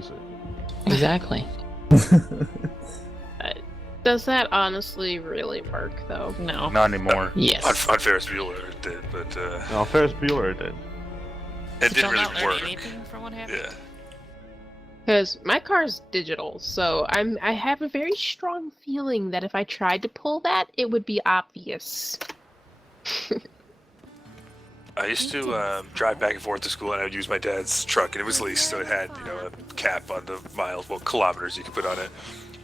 lose it. Exactly. Does that honestly really work, though? No. Not anymore. Yes. On Ferris Bueller it did, but No, Ferris Bueller did. it didn't Still really not learn work. anything from what happened? Yeah. Because my car's digital, so I have a very strong feeling that if I tried to pull that, it would be obvious. I used to drive back and forth to school, and I would use my dad's truck, and it was leased, so it had, you know, a cap on the miles, well, kilometers you could put on it.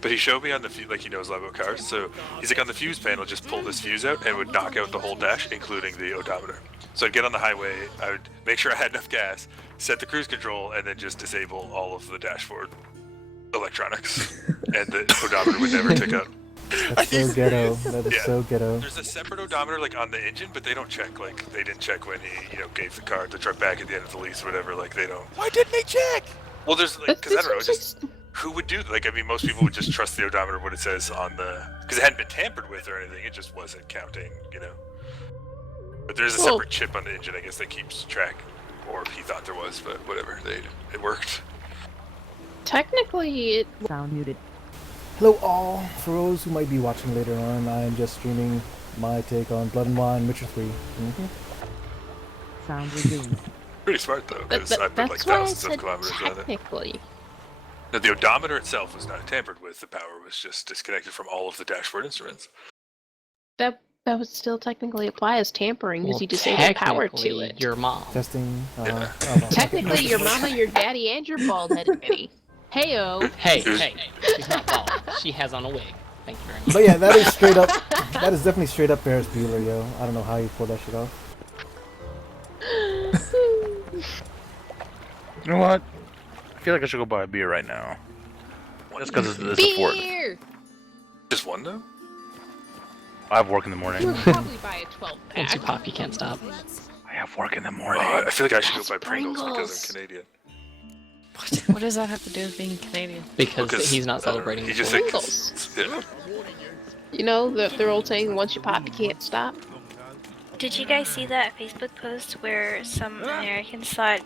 But he showed me on the like he knows a lot about cars, so he's like, on the fuse panel, just pull this fuse out, and would knock out the whole dash, including the odometer. So I'd get on the highway, I would make sure I had enough gas, set the cruise control, and then just disable all of the dashboard electronics, and the odometer would never tick up. That's so ghetto. That is so ghetto. There's a separate odometer like on the engine, but they don't check. Like they didn't check when he, you know, gave the truck back at the end of the lease or whatever. Like they don't. Why didn't they check? Well, there's like, because I don't know, just who would do that? Like, I mean, most people would just trust the odometer what it says on the, because it hadn't been tampered with or anything. It just wasn't counting, you know. But there's a separate chip on the engine, I guess, that keeps track, or he thought there was, but whatever. It worked. Technically, it Sound muted. Hello all. For those who might be watching later on, I am just streaming my take on Blood and Wine Witcher 3. Sound resumed. Pretty smart though, because I put like that's why I thousands of said kilometers on it. technically. No, the odometer itself was not tampered with. The power was just disconnected from all of the dashboard instruments. That would still technically apply as tampering because Well, you disabled power to technically, it. your mom. Testing. Yeah. Technically, your mama, your daddy, and your bald-headed Betty. Heyo. Hey, she's not bald. She has on a wig. Thank you very much. But yeah, that is straight up. That is definitely straight up Ferris Bueller, yo. I don't know how you pull that shit off. You know what? I feel like I should go buy a beer right now. Just because this is important. Beer! Just one though? I have work in the You morning. would probably buy a 12-pack. Once you pop, you can't stop. I have work in the morning. I feel like I should go buy That's Pringles because Pringles. I'm Canadian. What does that have to do with being Canadian? Because he's not celebrating He his just birthday. thinks, yeah. You know, their old saying, once you pop, you can't stop. Did you guys see that Facebook post where some Americans thought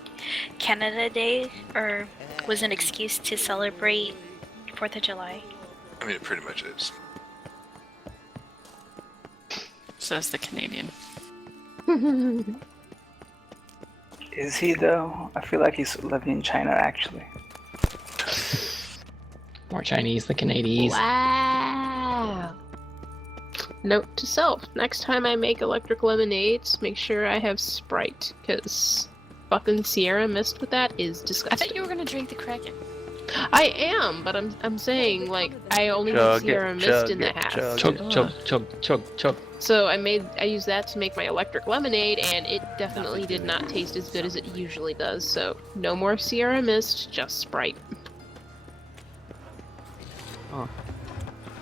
Canada Day was an excuse to celebrate 4th of July? I mean, it pretty much is. Says the Canadian. Is he though? I feel like he's living in China actually. More Chinese than Canadians. Wow. Note to self, next time I make electric lemonades, make sure I have Sprite, because fucking Sierra Mist with that is I disgusting. thought you were gonna drink the Kraken. I am, but I'm saying, like, I only Chug need it, Sierra Mist chug in the it, half. Chug. So I used that to make my electric lemonade, and it definitely did not taste as good as it usually does, so no more Sierra Mist, just Sprite.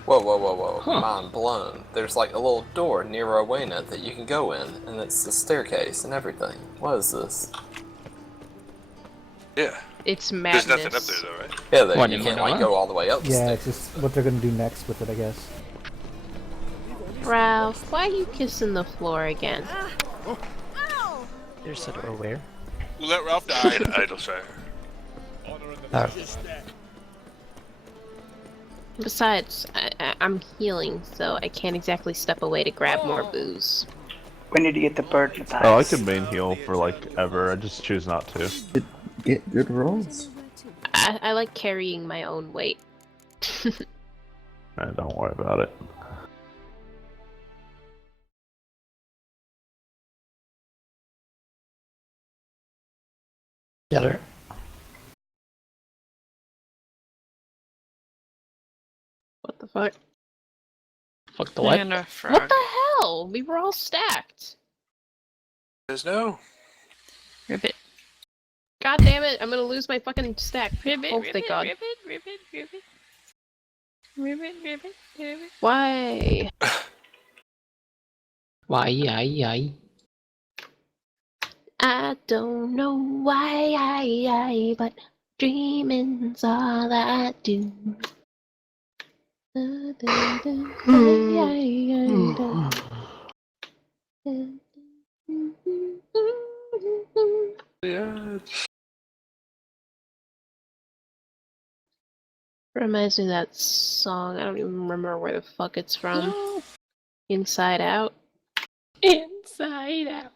Whoa. Mind blown. There's like a little door near Rowena that you can go in, and it's the staircase and everything. What is this? Yeah. It's madness. There's nothing up there though, right? Yeah, What, you in can't Rowena? like go all the way up the Yeah, stairs. it's just what they're gonna do next with it, I guess. Ralph, why are you kissing the floor again? There's a door where? We'll let Ralph die. Idleshire. Besides, I'm healing, so I can't exactly step away to grab more booze. We need to get the bird in the thighs. Oh, I could main heal for like ever. I just choose not to. Get good rolls. I like carrying my own weight. Don't worry about it. Get her. What the fuck? Fuck the what? And a What frog. the hell? We were all stacked. There's no. Ribbit. God damn it, I'm gonna lose my fucking stack. Ribbit, Oh, ribbit, thank God. ribbit, ribbit, ribbit. Ribbit, ribbit, ribbit. Why? Why? I don't know why, but dreaming's all I do. Yeah. Reminds me of that song. I don't even remember where the fuck it's from. Inside Out. Inside out.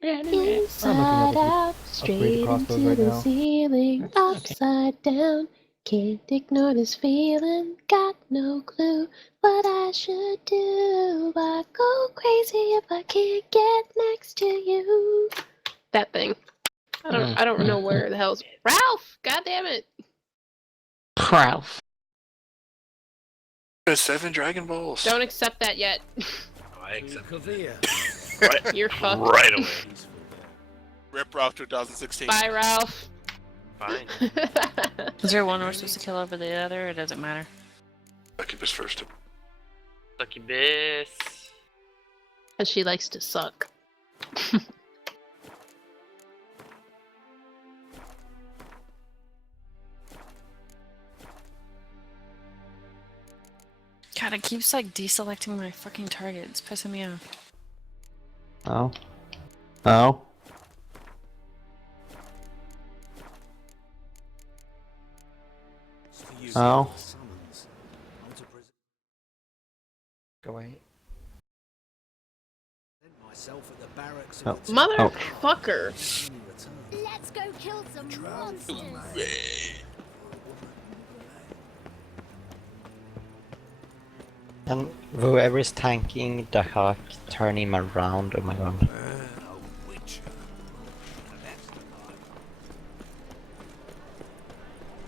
Inside out, straight crossbows into right the now. ceiling, Okay. upside down. Can't ignore this feeling, got no clue what I should do. I go crazy if I can't get next to you. That thing. I don't know where the hell's Ralph! God damn it! Ralph. 7 Dragon Balls. Don't accept that yet. I accept You're fucked. right away. Rip Ralph 2016. Bye, Ralph. Fine. Is there one we're supposed to kill over the other, or does it matter? Succubus first. Succubus. Because she likes to suck. God, it keeps like deselecting my fucking target. It's pissing me off. Oh. Oh. Oh. Go away. Oh. Motherfucker! Let's go kill some monsters. And whoever is tanking the Hawk, turn him around. Oh my god.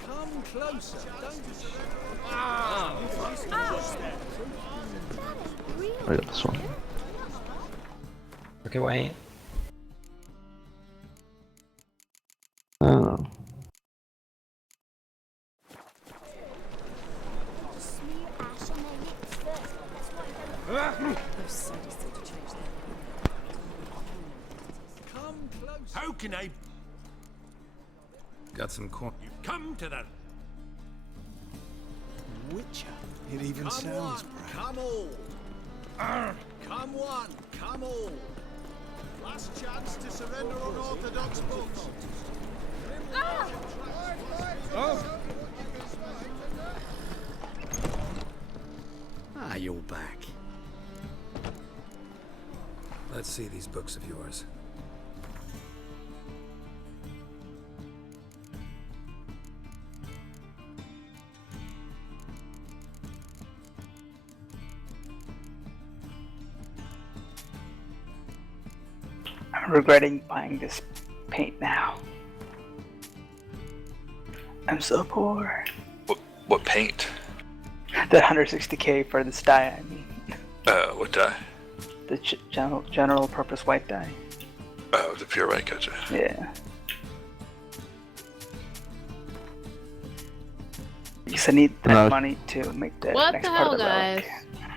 Come closer. I got this one. Okay, wait. Oh. How can I? Got some corn. You've come to the Witcher. It even sounds proud. Come all. Come one. Come all. Last chance to surrender unorthodox books. Ah, you're back. Let's see these books of yours. I'm regretting buying this paint now. I'm so poor. What paint? The 160k for this dye, I mean. What dye? The general purpose white dye. Oh, the pure white, gotcha. Yeah. Because I need that money to make the What next the part hell, of the relic. guys?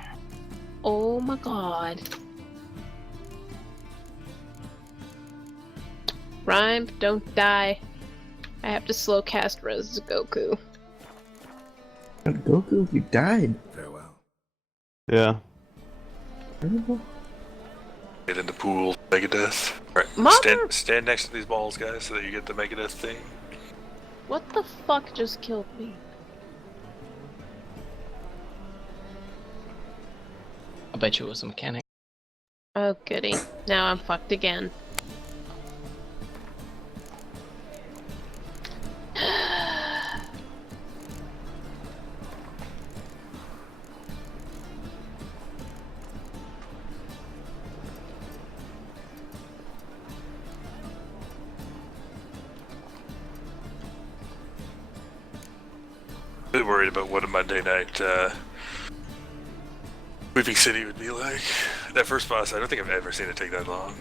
Oh my god. Rhyme, don't die. I have to slow cast Res Goku. Goku, you died. Farewell. Yeah. Get in the pool, Megadeth. Alright, Mother- stand next to these balls, guys, so that you get the Megadeth thing. What the fuck just killed me? I bet you it was a mechanic. Oh goody. Now I'm fucked again. A bit worried about what a Monday night Weeping City would be like. That first boss, I don't think I've ever seen it take that long.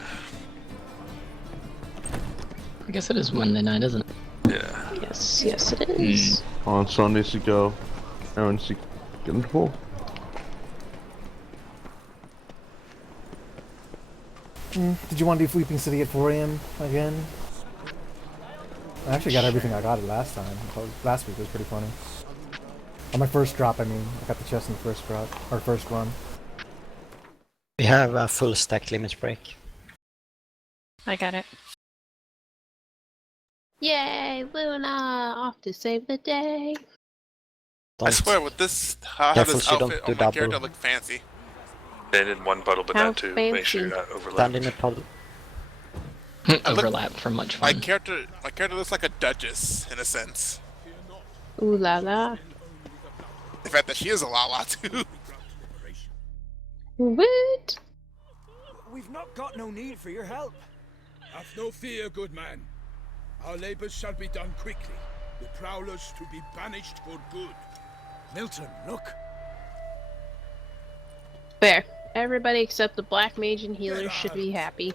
I guess it is Monday night, isn't it? Yeah. Yes, yes it is. On someone needs to go. Everyone needs to get in the pool. Did you want to do Weeping City at 4 AM again? I actually got everything I got it last time. Last week was pretty funny. On my first drop, I mean. I got the chest in the first drop. Or first run. We have a full stack limit break. I got it. Yay, Luna! Off to save the day. I swear, with this, how I have this Careful so you outfit don't do on my character, I double. look fancy. And in one puddle, but How that too. Make sure you're fancy. not overlapping. Stand in a puddle. Overlap for much My fun. character looks like a duchess in a sense. Ooh la la. The fact that she is a la too. What? We've not got no need for your help. Have no fear, good man. Our labors shall be done quickly. The prowlers to be banished for good. Milton, look. There. Everybody except the black mage and healers should be happy.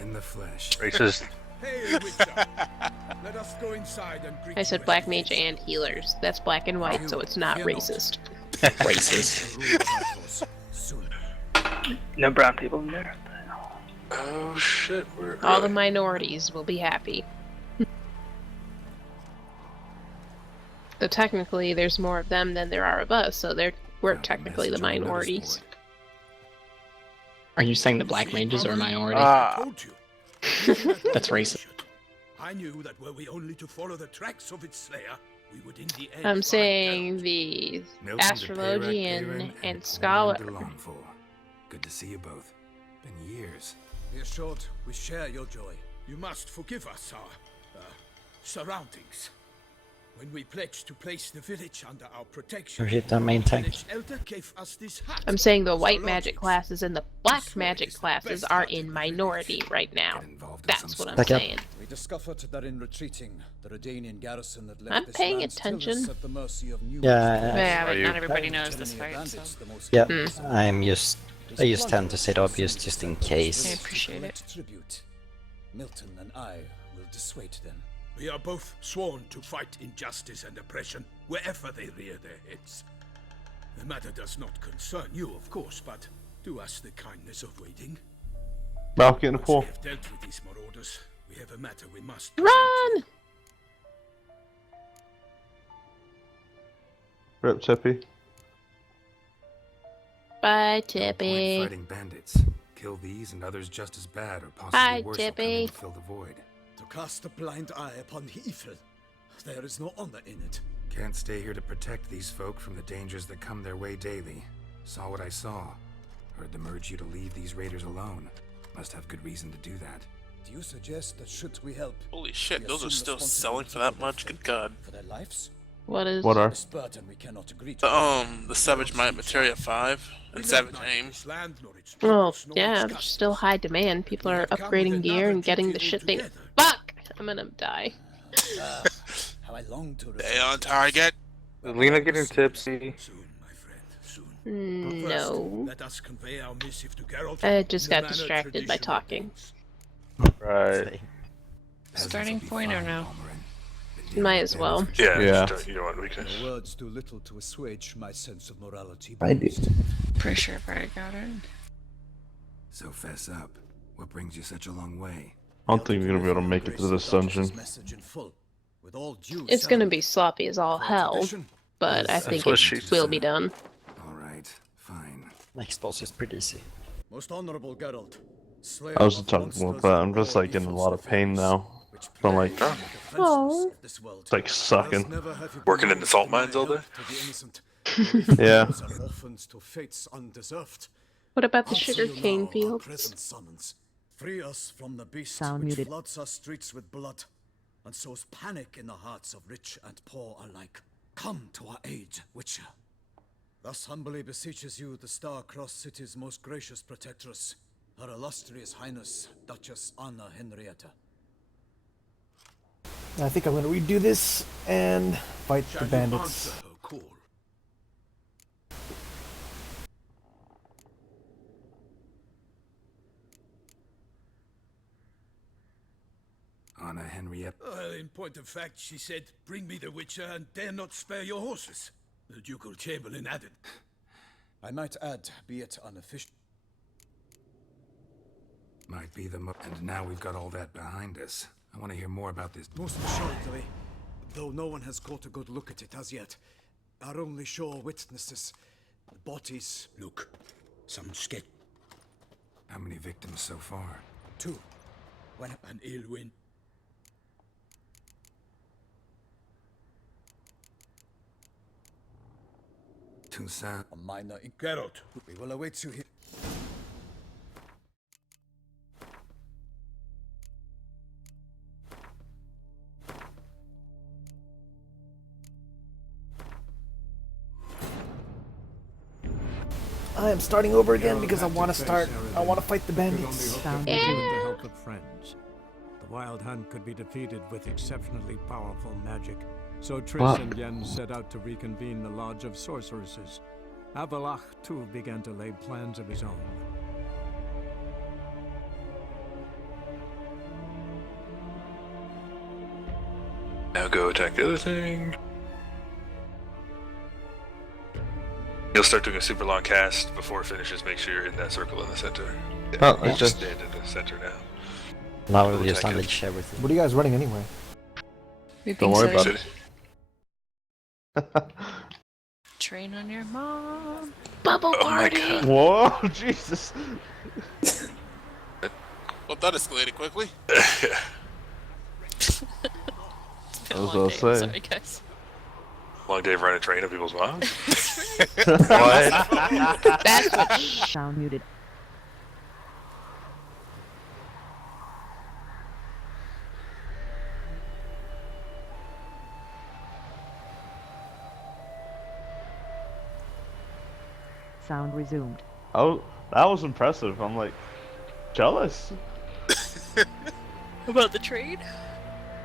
In the flesh. Racist. Hey, Witcher. Let us go inside and greet I said black mage and healers. That's black and white, so it's not racist. Racist. No brown people in there. Oh shit, we're All the minorities will be happy. So technically, there's more of them than there are of us, so we're technically the minorities. Are you saying the black mages are a minority? Told you. That's racist. I knew that were we only to follow the tracks of its slayer, we would in the end. I'm saying the astrologian and scholar. Good to see you both. Been years. Be assured, we share your joy. You must forgive us our surroundings. When we pledged to place the village under our protection, Hit the main tank. village elder gave us this hat. I'm saying the white magic classes and the black magic classes are in minority right now. That's what I'm saying. We discovered that in retreating, the Redanian garrison that left I'm this paying land still attention. is at the mercy of new Yeah, but not everybody knows this fight, so. yeah. I just tend to say the obvious just in I case. appreciate it. Tribute. Milton and I will dissuade them. We are both sworn to fight injustice and oppression wherever they rear their heads. The matter does not concern you, of course, but do us the kindness of waiting. Mouth getting Once full. we have dealt with these marauders, we have a matter we must Run! Rip Tippy. Bye, Point Tippy. fighting bandits. Kill these and others just as bad, or possibly Bye, worse, will come in Tippy. to fill the void. To cast a blind eye upon the evil. There is no honor in it. Can't stay here to protect these folk from the dangers that come their way daily. Saw what I saw. Heard them urge you to leave these raiders alone. Must have good reason to do that. Do you suggest that should we help? Holy shit, those are still selling for that much? Good god. For their lives? What are? This burden we cannot agree to. The Savage Might Materia 5 and Savage Aim. Well, yeah, there's still high demand. People are upgrading gear and getting the shit they. Fuck! I'm gonna die. How I long to Stay on target. Is Lena getting tipsy? No. let us convey our missive to Geralt. I just got distracted by talking. Right. Starting point or no? Might as well. Yeah. You don't want weakness. Your words do little to assuage my sense of morality. I do. Pretty sure I've already got it. So fess up. What brings you such a long way? I don't think we're gonna be able to make it to this dungeon. It's gonna be sloppy as all hell, but I think it will be done. Alright, fine. Next boss is pretty easy. Most honorable Geralt. I was talking about that. I'm just like in a lot of pain now. From like, Oh. it's like sucking. Working in the salt mines all day? Yeah. What about the sugarcane fields? Free us from the beast Sound which muted. floods our streets with blood and sows panic in the hearts of rich and poor alike. Come to our aid, Witcher. Thus humbly beseeches you the star-crossed city's most gracious protectress, Her Illustrious Highness, Duchess Anna Henrietta. I think I'm gonna redo this and fight the bandits. Anna Henrietta. Well, in point of fact, she said, bring me the Witcher and dare not spare your horses. The Ducal Chamberlain added. I might add, be it unofficial. Might be the and now we've got all that behind us. I want to hear more about this. Most assuredly, though no one has caught a good look at it as yet. Our only sure witnesses, bodies. Look, some sketch. How many victims so far? 2. When an ill wind. Toussaint. A minor in Geralt. We will await you here. I am starting over again because I want to fight the bandits. With the help of friends. The Wild Hunt could be defeated with exceptionally powerful magic. So Triss and Yen set out to reconvene the Lodge of Sorceresses. Avalach too began to lay plans of his own. Now go attack the other thing. You'll start doing a super long cast before it finishes. Make sure you're in that circle in the center. Oh, You it's just stand in the center now. now Go we'll just attack it. unleash everything. What are you guys running anyway? Don't worry about it. Train on your mom. Bubble Oh my party. god. Whoa, Jesus. Well, that escalated quickly. I was gonna say. Sorry, guys. Long day of running a train on people's moms. What? That's what. Sound muted. Sound resumed. Oh, that was impressive. I'm like jealous. About the train?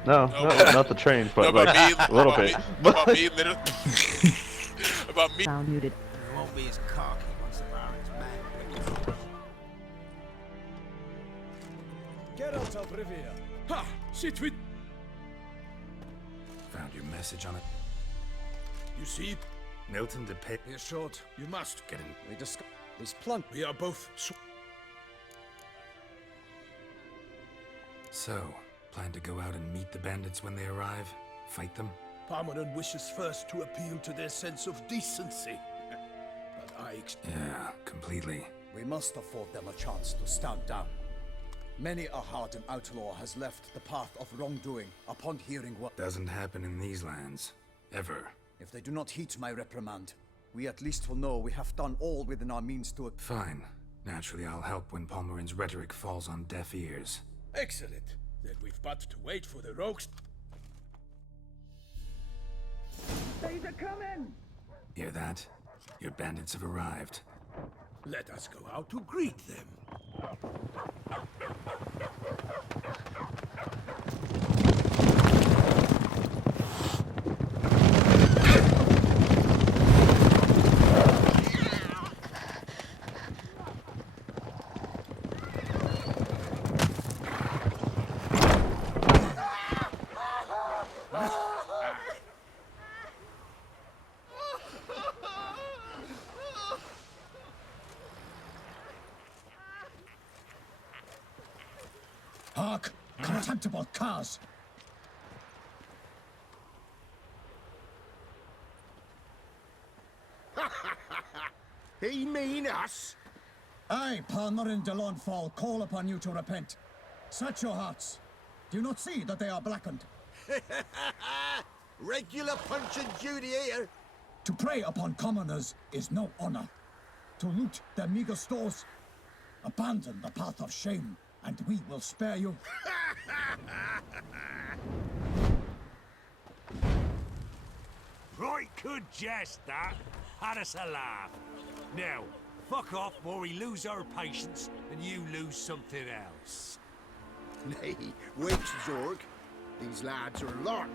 No, not the train, but No, like about a little about bit. Me, about me, literally. About me. Sound muted. You won't be as cocky once the Baron's back. Get out of Rivia. Ha! Sit with. Found your message on it. You see? Milton de Pay. We're short. You must Get in. We discuss this plan. We are both. So, plan to go out and meet the bandits when they arrive? Fight them? Parmeran wishes first to appeal to their sense of decency. But Yeah, completely. we must afford them a chance to stand down. Many a hardened outlaw has left the path of wrongdoing upon hearing what. Doesn't happen in these lands. Ever. If they do not heed my reprimand, we at least will know we have done all within our means to. Fine. Naturally, I'll help when Palmerin's rhetoric falls on deaf ears. Excellent. Then we've but to wait for the rogues. They're coming! Hear that? Your bandits have arrived. Let us go out to greet them. Hark! Contemptible cars! He mean us? I, Palmerin de Lawnfall, call upon you to repent. Set your hearts. Do you not see that they are blackened? Regular Punch and Judy here. To prey upon commoners is no honor. To loot their meager stores, abandon the path of shame, and we will spare you. Right good jest, that. Had us a laugh. Now, fuck off or we lose our patience and you lose something else. Nay, wait, Zorg. These lads are lark.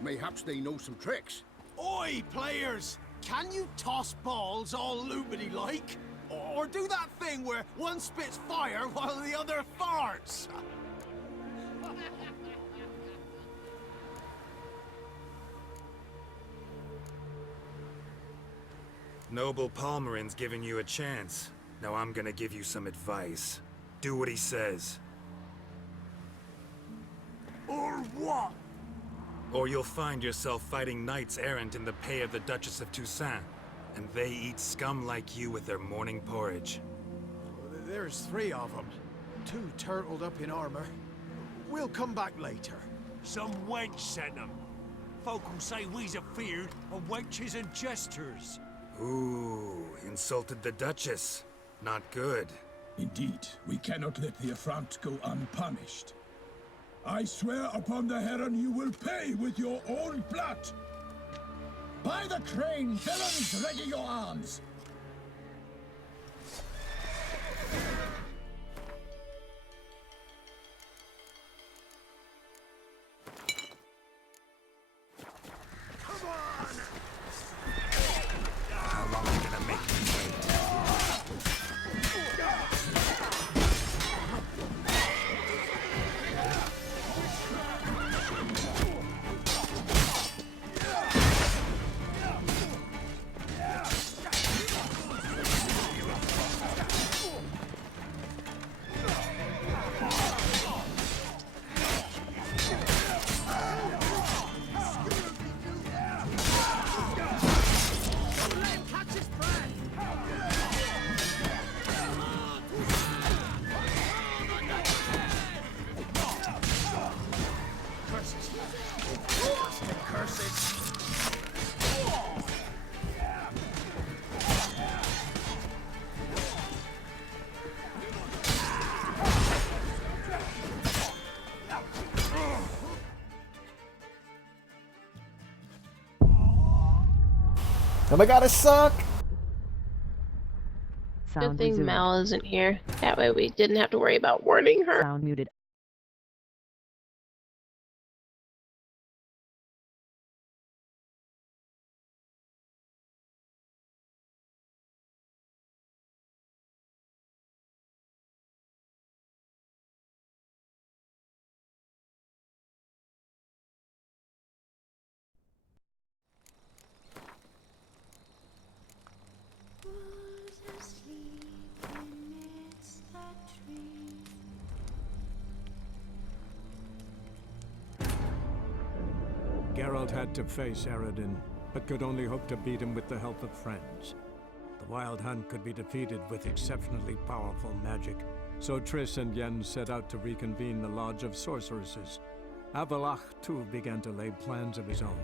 Mayhaps they know some tricks. Oi, players! Can you toss balls all loopity-like? Or do that thing where one spits fire while the other farts? Noble Palmerin's giving you a chance. Now I'm gonna give you some advice. Do what he says. Or what? Or you'll find yourself fighting knights errant in the pay of the Duchess of Toussaint. And they eat scum like you with their morning porridge. There's 3 of them. 2 turtled up in armor. We'll come back later. Some wench sent them. Folk will say we's afeard of wenches and jesters. Ooh, insulted the Duchess. Not good. Indeed, we cannot let the affront go unpunished. I swear upon the Heron you will pay with your own blood! By the crane, villains, ready your arms! How long are you gonna make me wait? Oh my god, I suck! Good thing Mal isn't here. That way we didn't have to worry about warning her. Sound muted. Geralt had to face Eredin, but could only hope to beat him with the help of friends. The Wild Hunt could be defeated with exceptionally powerful magic, so Triss and Yen set out to reconvene the Lodge of Sorceresses. Avalach, too, began to lay plans of his own.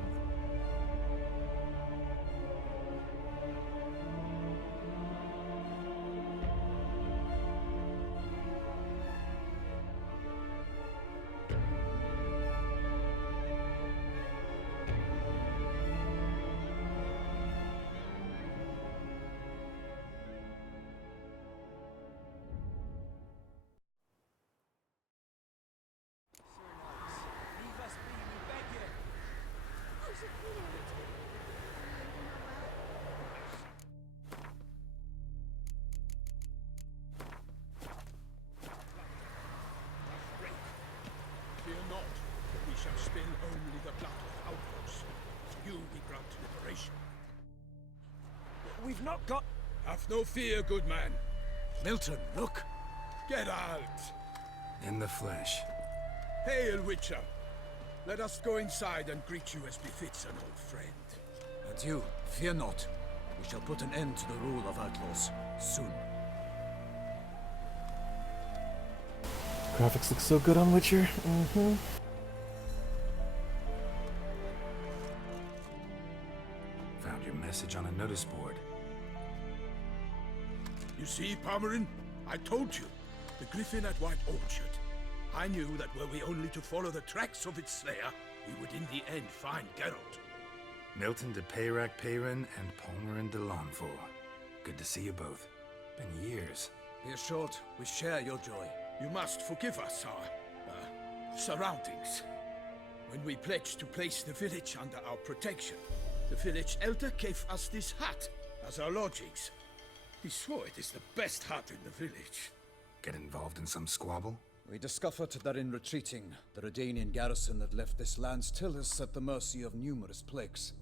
Fear not, we shall spill only the blood of outlaws. You be granted liberation. We've not got... Have no fear, good man. Milton, look. Get out. In the flesh. Hail, Witcher. Let us go inside and greet you as befits an old friend. And you, fear not. We shall put an end to the rule of outlaws soon. Graphics look so good on Witcher. Mm-hmm. Found your message on a notice board. You see, Palmerin? I told you. The griffin at White Orchard. I knew that were we only to follow the tracks of its slayer, we would in the end find Geralt. Milton de Peyrac Peyrin and Palmerin de Lanfort. Good to see you both. Been years. Be assured, we share your joy. You must forgive us our surroundings. When we pledged to place the village under our protection, the village elder gave us this hut as our lodgings. He swore it is the best hut in the village. Get involved in some squabble? We discovered that in retreating, the Redanian garrison that left this land still is at the mercy of numerous plagues.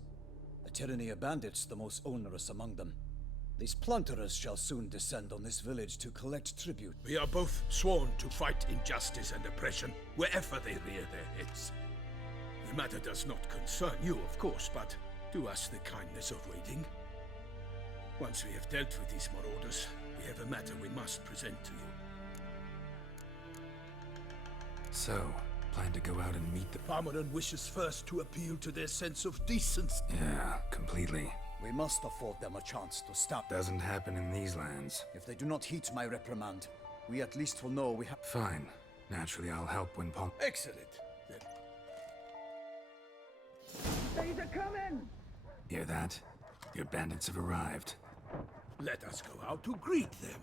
A tyranny of bandits the most onerous among them. These plunderers shall soon descend on this village to collect tribute. We are both sworn to fight injustice and oppression wherever they rear their heads. The matter does not concern you, of course, but do us the kindness of waiting. Once we have dealt with these marauders, we have a matter we must present to you. So, plan to go out and meet the... Palmerin wishes first to appeal to their sense of decency. Yeah, completely. We must afford them a chance to stop. Doesn't happen in these lands. If they do not heed my reprimand, we at least will know we have... Fine. Naturally, I'll help when Pom... Excellent. They're coming! Hear that? Your bandits have arrived. Let us go out to greet them.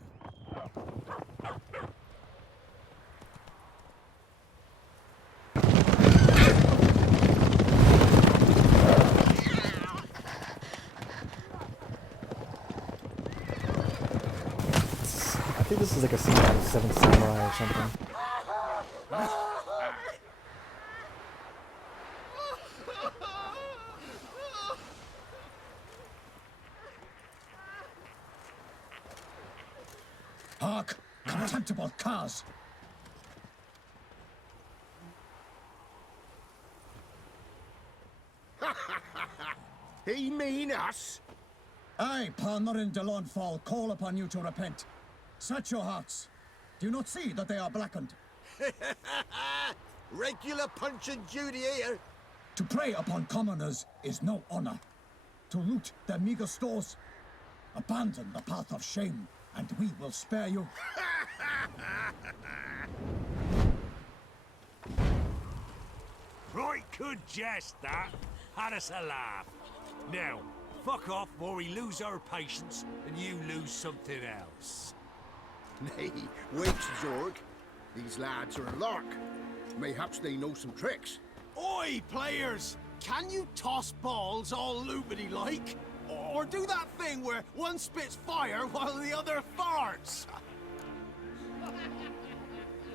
I think this is like a scene out of Seven Samurai or something. Hark! Contemptible cars! He mean us? I, Palmerin de Lawnfall, call upon you to repent. Set your hearts. Do you not see that they are blackened? Regular punch and Judy here. To prey upon commoners is no honor. To loot their meager stores, abandon the path of shame, and we will spare you. Right, good jest, that. Had us a laugh. Now, fuck off or we lose our patience and you lose something else. Nay, wait, Zorg. These lads are a lark. Mayhaps they know some tricks. Oi, players! Can you toss balls all loopity-like? Or do that thing where one spits fire while the other farts?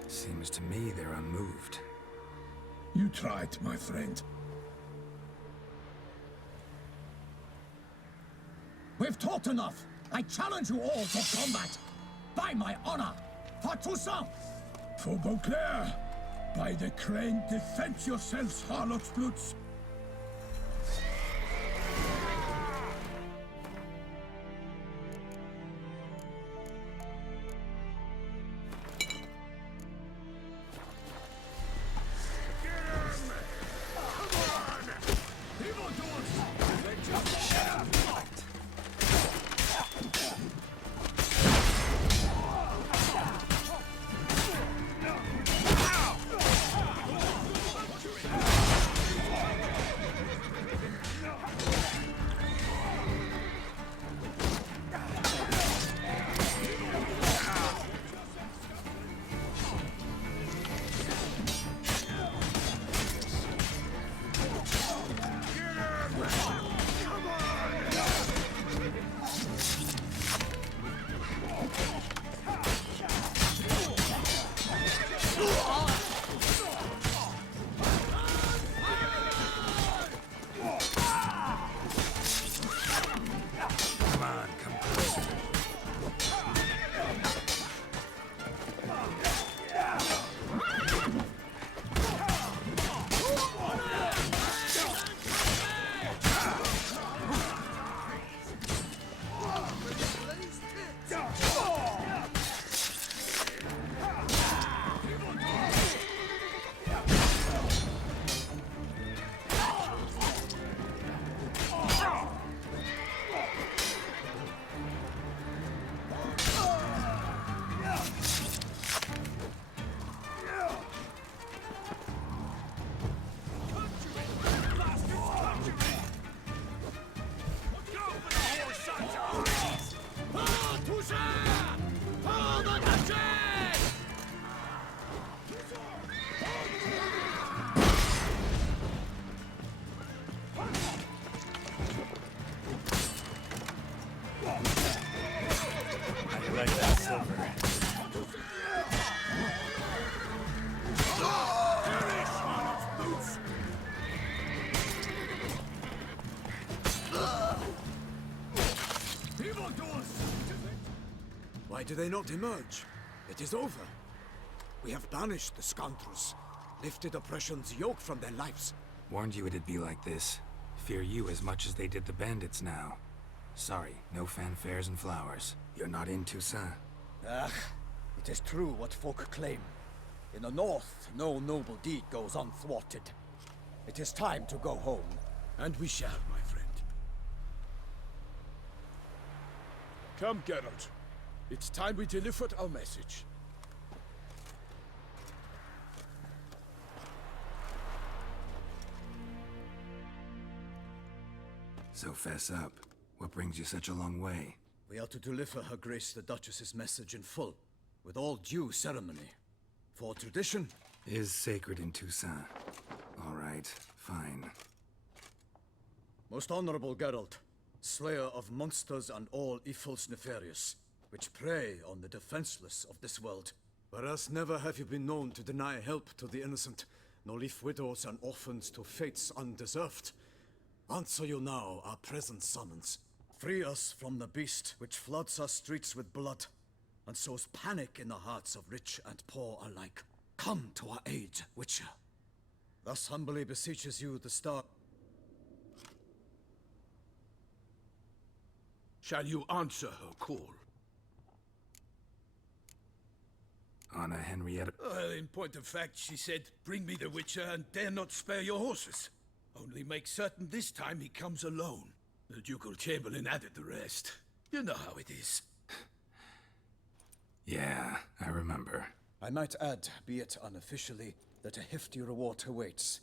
Seems to me they're unmoved. You tried, my friend. We've talked enough. I challenge you all to combat. By my honor, for Toussaint! For Beauclair! By the crane, defend yourselves, harlots bloods! Why do they not emerge? It is over. We have banished the scoundrels, lifted oppression's yoke from their lives. Warned you it'd be like this. Fear you as much as they did the bandits now. Sorry, no fanfares and flowers. You're not in Toussaint. Ah, it is true what folk claim. In the north, no noble deed goes unthwarted. It is time to go home. And we shall, my friend. Come, Geralt. It's time we delivered our message. So fess up. What brings you such a long way? We are to deliver Her Grace the Duchess's message in full, with all due ceremony. For tradition is sacred in Toussaint. All right, fine. Most honorable Geralt, slayer of monsters and all evils nefarious, which prey on the defenseless of this world. Whereas never have you been known to deny help to the innocent, nor leave widows and orphans to fates undeserved. Answer you now our present summons. Free us from the beast which floods our streets with blood, and sows panic in the hearts of rich and poor alike. Come to our aid, Witcher. Thus humbly beseeches you the star. Shall you answer her call? Anna Henrietta. Well, in point of fact, she said, bring me the Witcher and dare not spare your horses. Only make certain this time he comes alone. The Ducal Chamberlain added the rest. You know how it is. Yeah, I remember. I might add, be it unofficially, that a hefty reward awaits.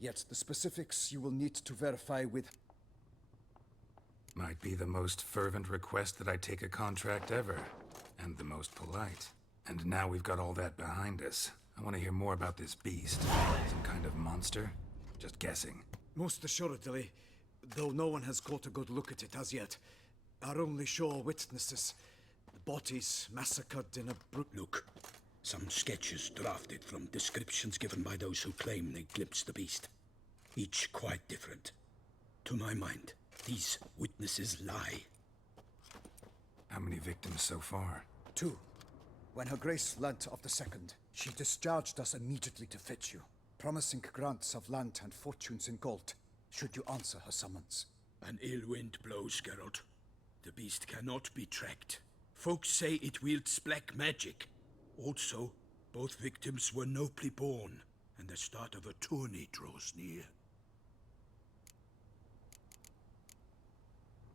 Yet the specifics you will need to verify with... Might be the most fervent request that I take a contract ever. And the most polite. And now we've got all that behind us. I want to hear more about this beast. Some kind of monster? Just guessing. Most assuredly, though no one has caught a good look at it as yet. Our only sure witnesses. The bodies massacred in a Look, some sketches drafted from descriptions given by those who claim they glimpsed the beast. Each quite different. To my mind, these witnesses lie. How many victims so far? 2. When Her Grace learnt of the second, she discharged us immediately to fetch you, promising grants of land and fortunes in gold, should you answer her summons. An ill wind blows, Geralt. The beast cannot be tracked. Folks say it wields black magic. Also, both victims were nobly born, and the start of a tourney draws near.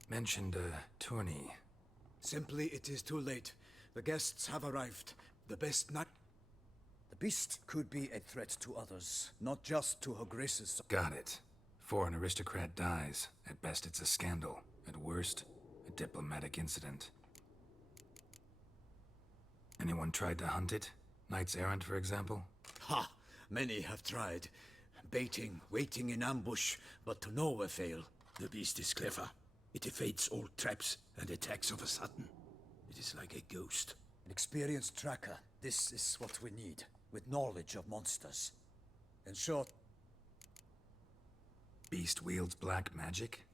Mentioned a tourney. Simply, it is too late. The guests have arrived. The best night... The beast could be a threat to others, not just to Her Grace's... Got it. Before an aristocrat dies, at best it's a scandal. At worst, a diplomatic incident. Anyone tried to hunt it? Knights errant, for example? Ha! Many have tried. Baiting, waiting in ambush, but to no avail. The beast is clever. It evades all traps and attacks of a sudden. It is like a ghost. An experienced tracker. This is what we need, with knowledge of monsters. In short... Beast wields black magic?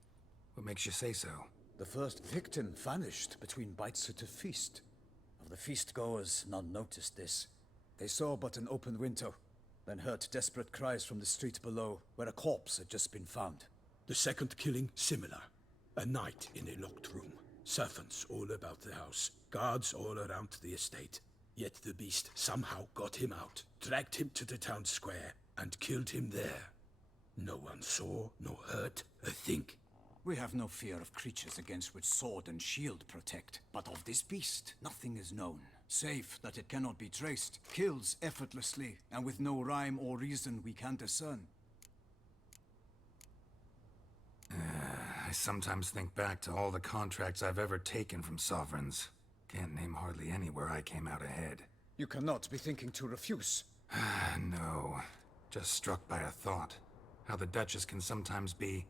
What makes you say so? The first victim vanished between bites at a feast. Of the feast-goers, none noticed this. They saw but an open window, then heard desperate cries from the street below, where a corpse had just been found. The second killing, similar. A night in a locked room. Servants all about the house. Guards all around the estate. Yet the beast somehow got him out, dragged him to the town square, and killed him there. No one saw, nor heard a thing. We have no fear of creatures against which sword and shield protect. But of this beast, nothing is known. Save that it cannot be traced, kills effortlessly, and with no rhyme or reason we can discern. I sometimes think back to all the contracts I've ever taken from sovereigns. Can't name hardly any where I came out ahead. You cannot be thinking to refuse. No. Just struck by a thought. How the Duchess can sometimes be...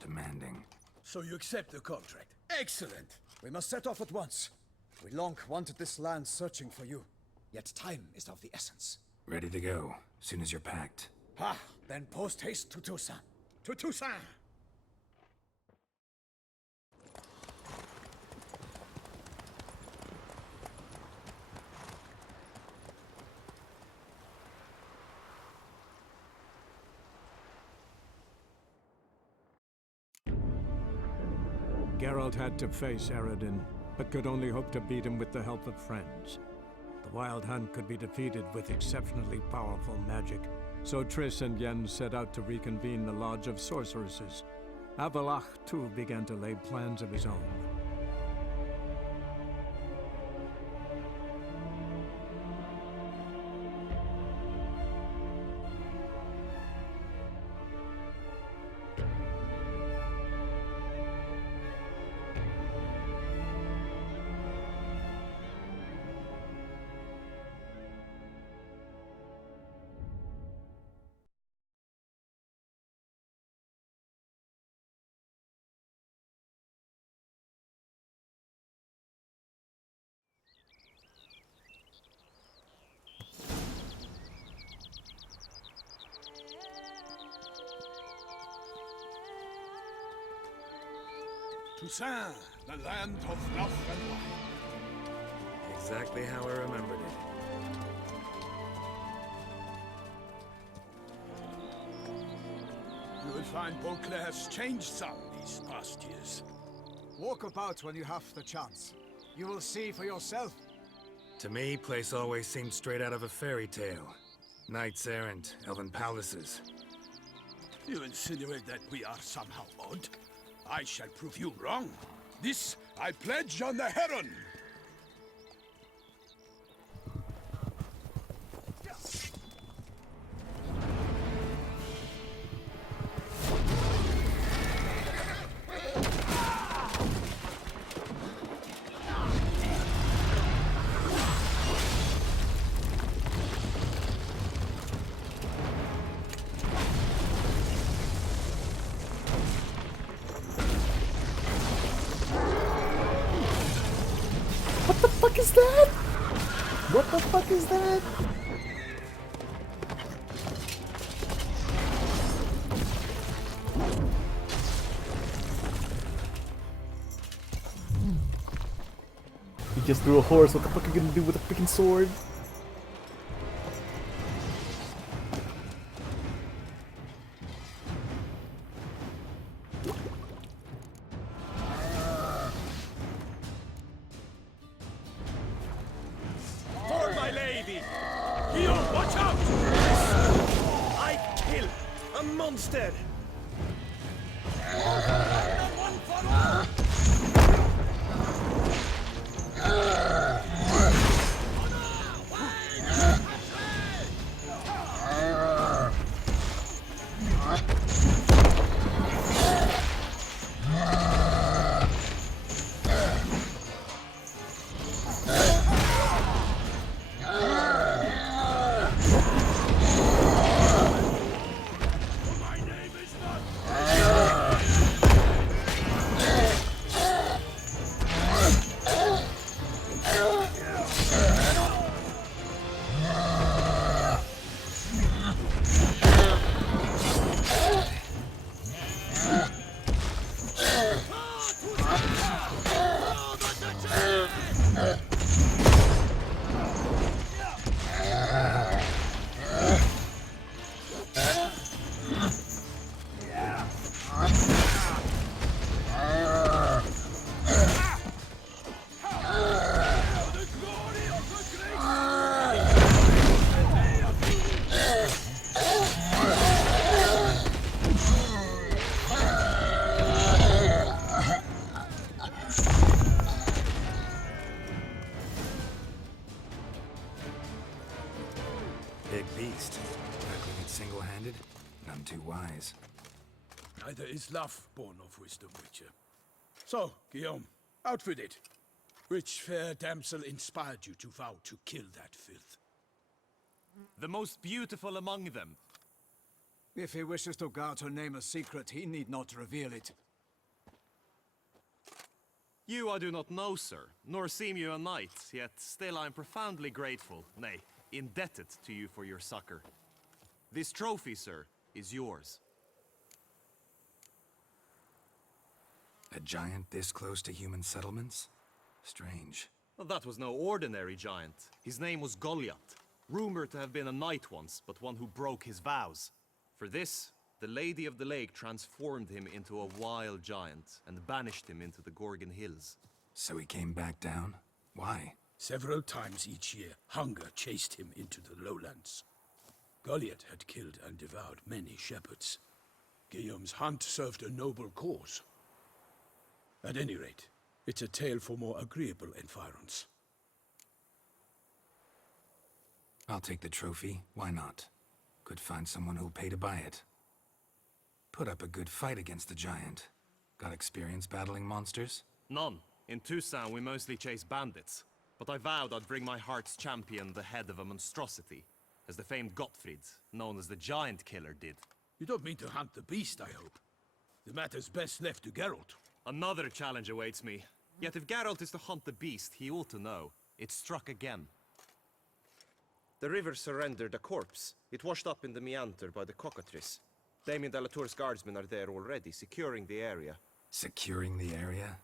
demanding. So you accept the contract? Excellent! We must set off at once. We long wanted this land searching for you. Yet time is of the essence. Ready to go, soon as you're packed. Ha! Then post-haste to Toussaint. To Toussaint! Geralt had to face Eredin, but could only hope to beat him with the help of friends. The Wild Hunt could be defeated with exceptionally powerful magic, so Triss and Yen set out to reconvene the Lodge of Sorceresses. Avalach, too, began to lay plans of his own. Toussaint, the land of love and wine. Exactly how I remembered it. You will find Beauclair's changed some these past years. Walk about when you have the chance. You will see for yourself. To me, place always seemed straight out of a fairy tale. Knights errant, elven palaces. You insinuate that we are somehow odd? I shall prove you wrong. This I pledge on the Heron. What the fuck is that? What the fuck is that? He just threw a horse. What the fuck are you gonna do with a freaking sword? For my lady! Guillaume, watch out! I kill a monster! Big beast. Tackling it single-handed? None too wise. Neither is love born of wisdom, Witcher. So, Guillaume, out with it. Which fair damsel inspired you to vow to kill that filth? The most beautiful among them. If he wishes to guard her name a secret, he need not reveal it. You I do not know, sir, nor seem you a knight, yet still I am profoundly grateful, nay, indebted to you for your succor. This trophy, sir, is yours. A giant this close to human settlements? Strange. Well, that was no ordinary giant. His name was Goliath, rumored to have been a knight once, but one who broke his vows. For this, the Lady of the Lake transformed him into a wild giant and banished him into the Gorgon Hills. So he came back down? Why? Several times each year, hunger chased him into the lowlands. Goliath had killed and devoured many shepherds. Guillaume's hunt served a noble cause. At any rate, it's a tale for more agreeable environs. I'll take the trophy. Why not? Could find someone who'll pay to buy it. Put up a good fight against the giant. Got experience battling monsters? None. In Toussaint, we mostly chase bandits. But I vowed I'd bring my heart's champion the head of a monstrosity, as the famed Gottfried, known as the Giant Killer, did. You don't mean to hunt the beast, I hope. The matter's best left to Geralt. Another challenge awaits me. Yet if Geralt is to hunt the beast, he ought to know. It struck again. The river surrendered a corpse. It washed up in the meander by the cockatrice. Damien de la Tour's guardsmen are there already, securing the area. Securing the area?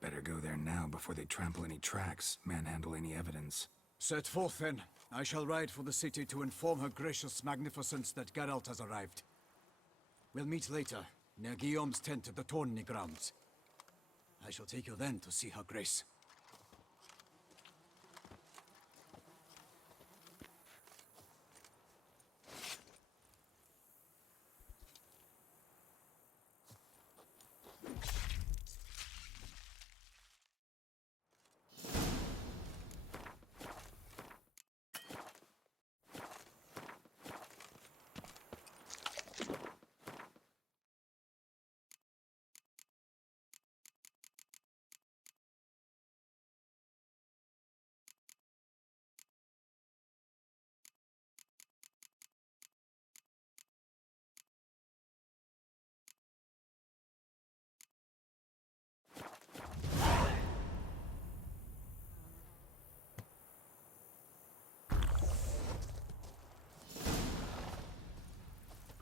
Better go there now before they trample any tracks, manhandle any evidence. Set forth then. I shall ride for the city to inform her gracious magnificence that Geralt has arrived. We'll meet later, near Guillaume's tent at the tourney grounds. I shall take you then to see her grace.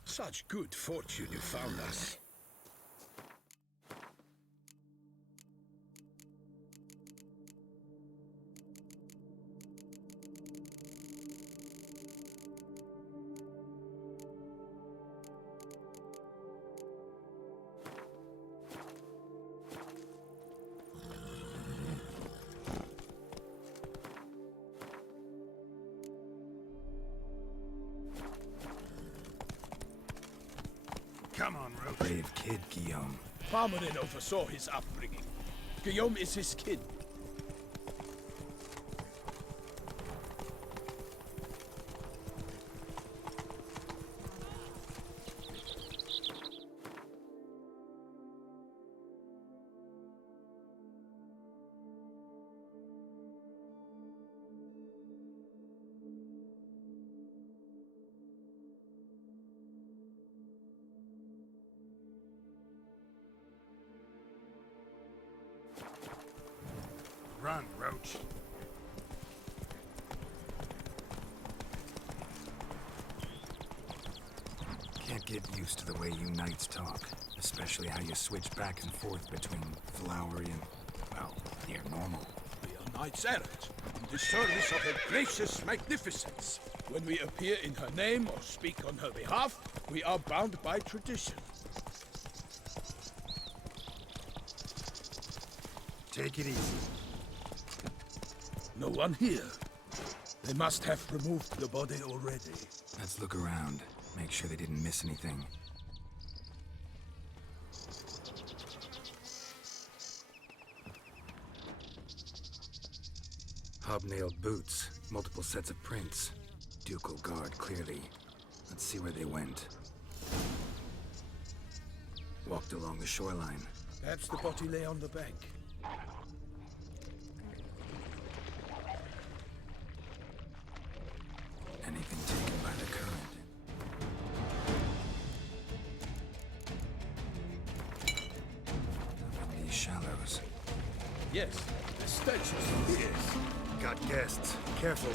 Such good fortune you found us. Come on, Roach. Brave kid, Guillaume. Parmanin oversaw his upbringing. Guillaume is his kin. Run, Roach. Can't get used to the way you knights talk, especially how you switch back and forth between flowery and, well, near normal. We are knights errant, in the service of her gracious magnificence. When we appear in her name or speak on her behalf, we are bound by tradition. Take it easy. No one here. They must have removed the body already. Let's look around. Make sure they didn't miss anything. Hobnailed boots, multiple sets of prints. Ducal guard, clearly. Let's see where they went. Walked along the shoreline. Perhaps the body lay on the bank. Anything taken by the current. Up in these shallows. Yes, the stench is here. Got guests. Careful.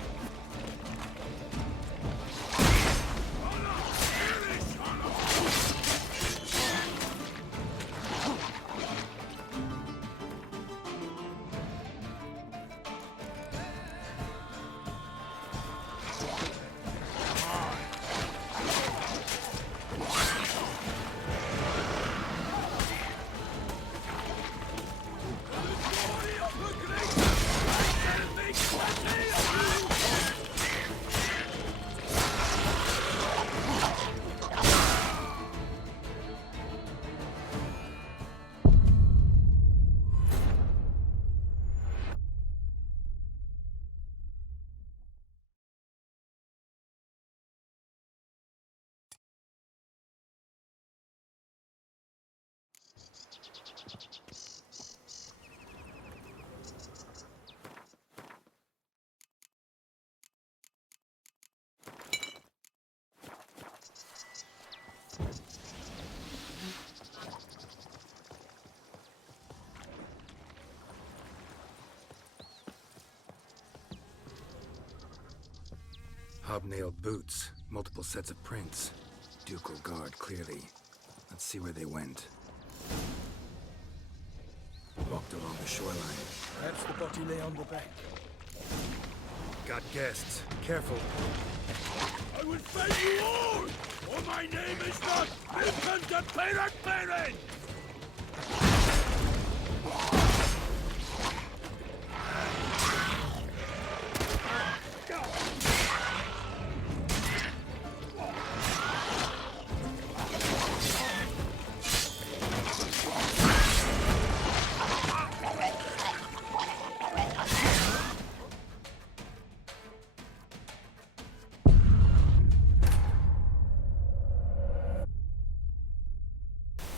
Hobnailed boots, multiple sets of prints. Ducal guard, clearly. Let's see where they went. Walked along the shoreline. Perhaps the body lay on the bank. Got guests. Careful. I will fell you all! For my name is not Milton the Pirate Baron!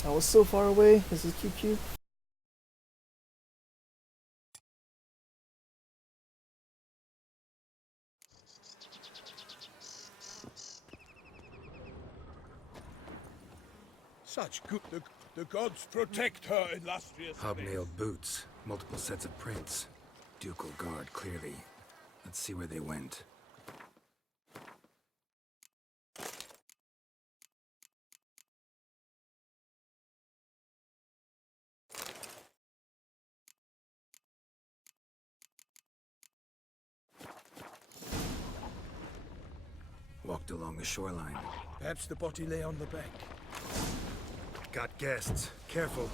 I was so far away. This is cute. Such good... The gods protect her, illustrious... Hobnailed boots. Multiple sets of prints. Ducal guard, clearly. Let's see where they went. Walked along the shoreline. Perhaps the body lay on the bank. Got guests. Careful.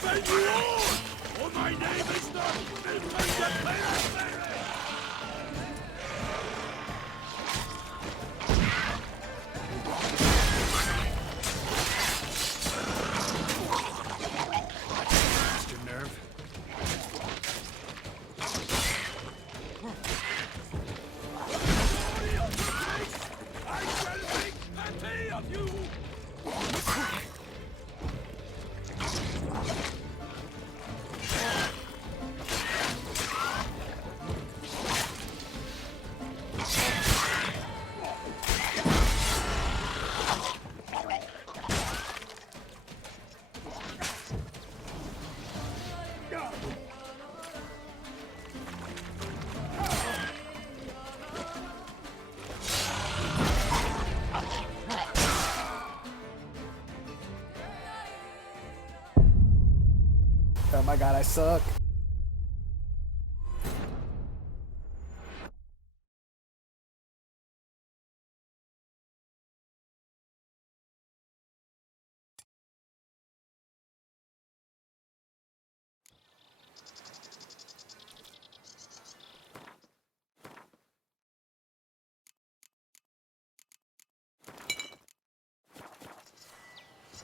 Thank you all! For my name is not Milton the Pirate Baron! Mr. Nerve. I shall make plenty of you! Oh my god, I suck.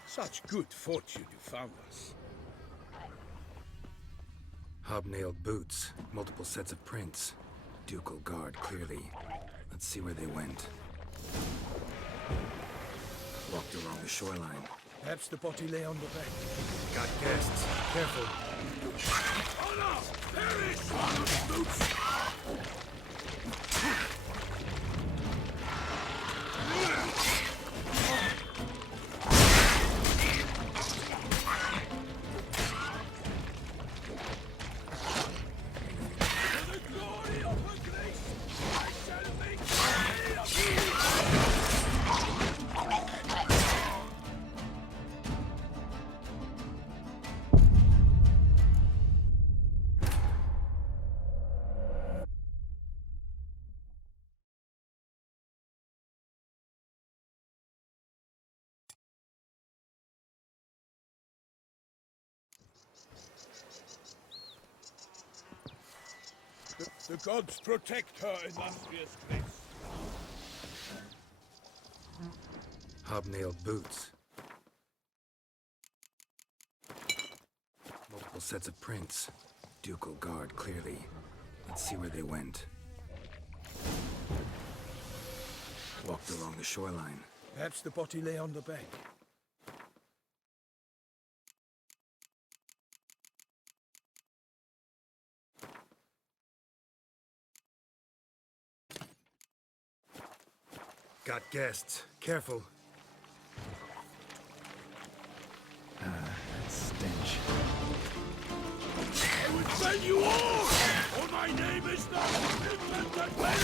Such good fortune you found us. Hobnailed boots. Multiple sets of prints. Ducal guard, clearly. Let's see where they went. Walked along the shoreline. Perhaps the body lay on the bank. Got guests. Careful. Honor! Perish! Boots! The gods protect her illustrious grace. Hobnailed boots. Multiple sets of prints. Ducal guard, clearly. Let's see where they went. Walked along the shoreline. Perhaps the body lay on the bank. Got guests. Careful. That stench. I will tell you all! For my name is not England that may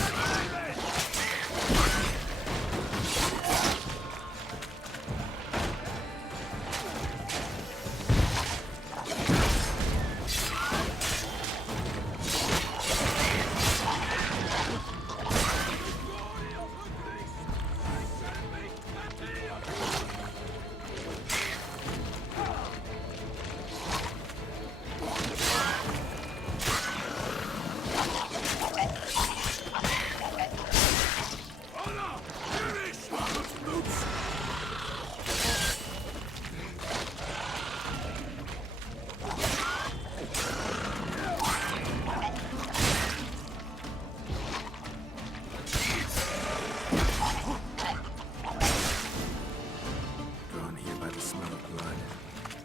Drawn here by the smell of blood.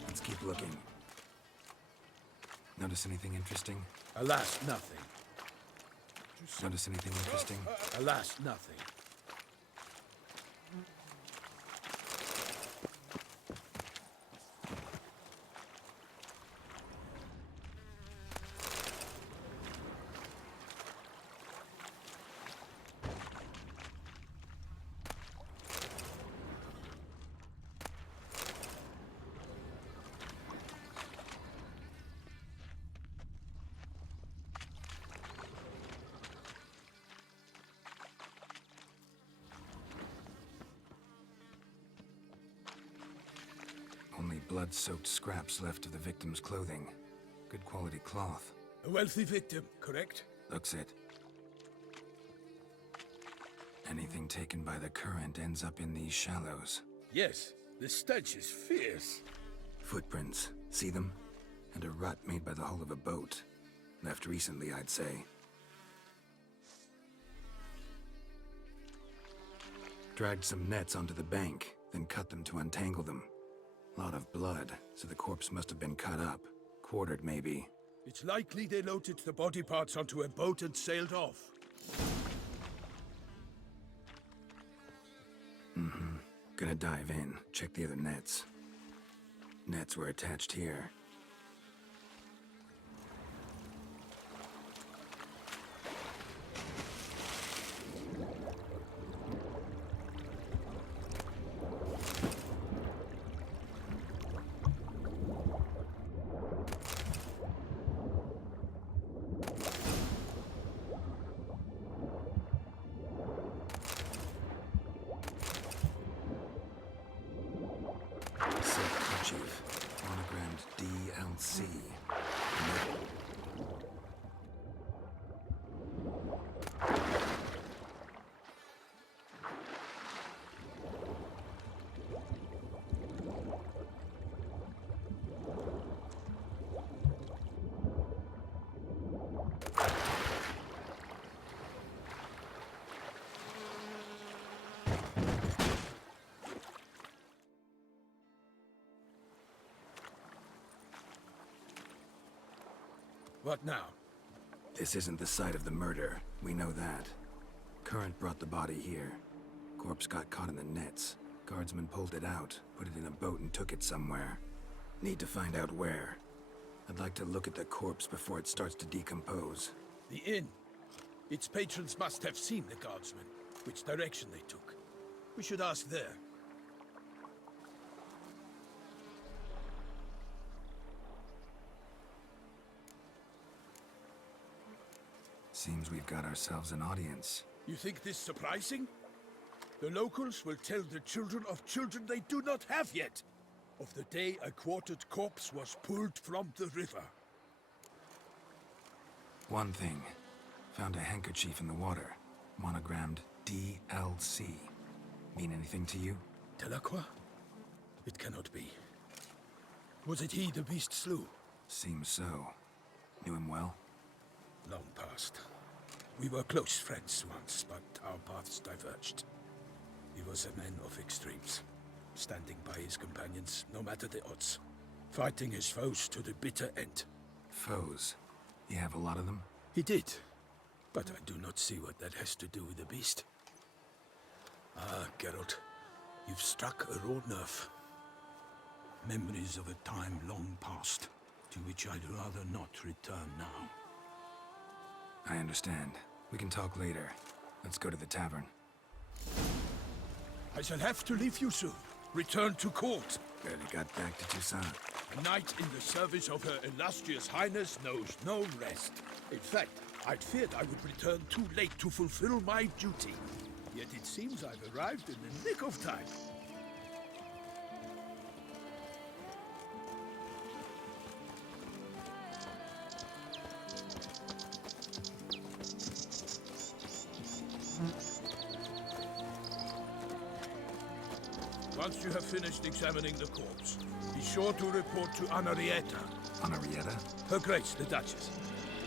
Let's keep looking. Notice anything interesting? Alas, nothing. Notice anything interesting? Alas, nothing. Only blood-soaked scraps left of the victim's clothing. Good quality cloth. A wealthy victim, correct? Looks it. Anything taken by the current ends up in these shallows. Yes, the stench is fierce. Footprints. See them? And a rut made by the hull of a boat. Left recently, I'd say. Dragged some nets onto the bank, then cut them to untangle them. Lot of blood, so the corpse must have been cut up. Quartered, maybe. It's likely they loaded the body parts onto a boat and sailed off. Mm-hmm. Gonna dive in, check the other nets. Nets were attached here. Chief, monogrammed DLC. What now? This isn't the site of the murder. We know that. Current brought the body here. Corpse got caught in the nets. Guardsmen pulled it out, put it in a boat and took it somewhere. Need to find out where. I'd like to look at the corpse before it starts to decompose. The inn. Its patrons must have seen the guardsmen, which direction they took. We should ask there. Seems we've got ourselves an audience. You think this surprising? The locals will tell the children of children they do not have yet, of the day a quartered corpse was pulled from the river. One thing. Found a handkerchief in the water. Monogrammed DLC. mean anything to you? Delacroix? It cannot be. Was it he the beast slew? Seems so. Knew him well? Long past. We were close friends once, but our paths diverged. He was a man of extremes, standing by his companions no matter the odds, fighting his foes to the bitter end. Foes? You have a lot of them? He did, but I do not see what that has to do with the beast. Ah, Geralt, you've struck a raw nerve. Memories of a time long past, to which I'd rather not return now. I understand. We can talk later. Let's go to the tavern. I shall have to leave you soon. Return to court. Barely got back to Toussaint. A knight in the service of Her Illustrious Highness knows no rest. In fact, I'd feared I would return too late to fulfill my duty. Yet it seems I've arrived in the nick of time. Once you have finished examining the corpse, be sure to report to Anarietta. Anarietta? Her Grace, the Duchess.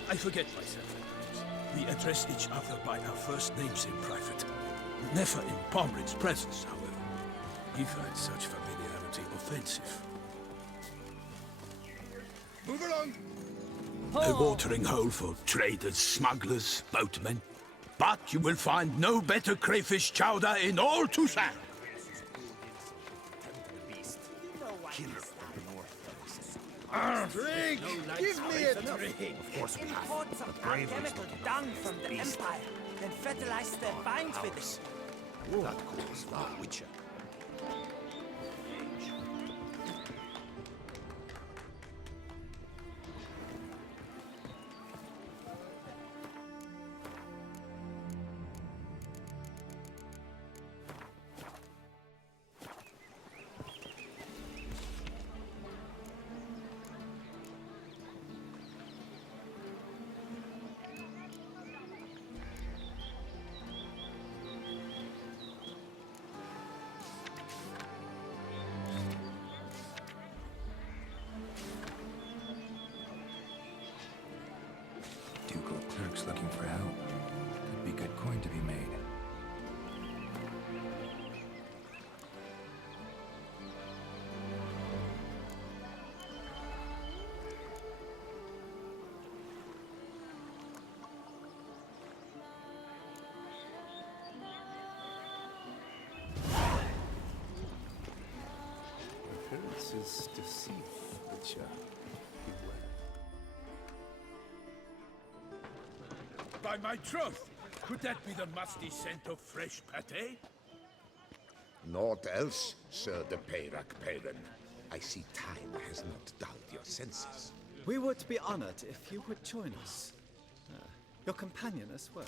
I forget myself at times. We address each other by our first names in private. Never in Pomrin's presence, however. He finds such familiarity offensive. Move along! A watering hole for traders, smugglers, boatmen. But you will find no better crayfish chowder in all Toussaint. Drink! Give me a drink! Of course we have. Imports of alchemical dung from the Empire, then fertilize their vines with it. That calls for a witcher. Ducal clerks looking for help. Could be good coin to be made. Appearance is deceived, Witcher. By my troth, could that be the musty scent of fresh pâté? Naught else, Sir de Peyrac-Peyran. I see time has not dulled your senses. We would be honored if you would join us. Your companion as well.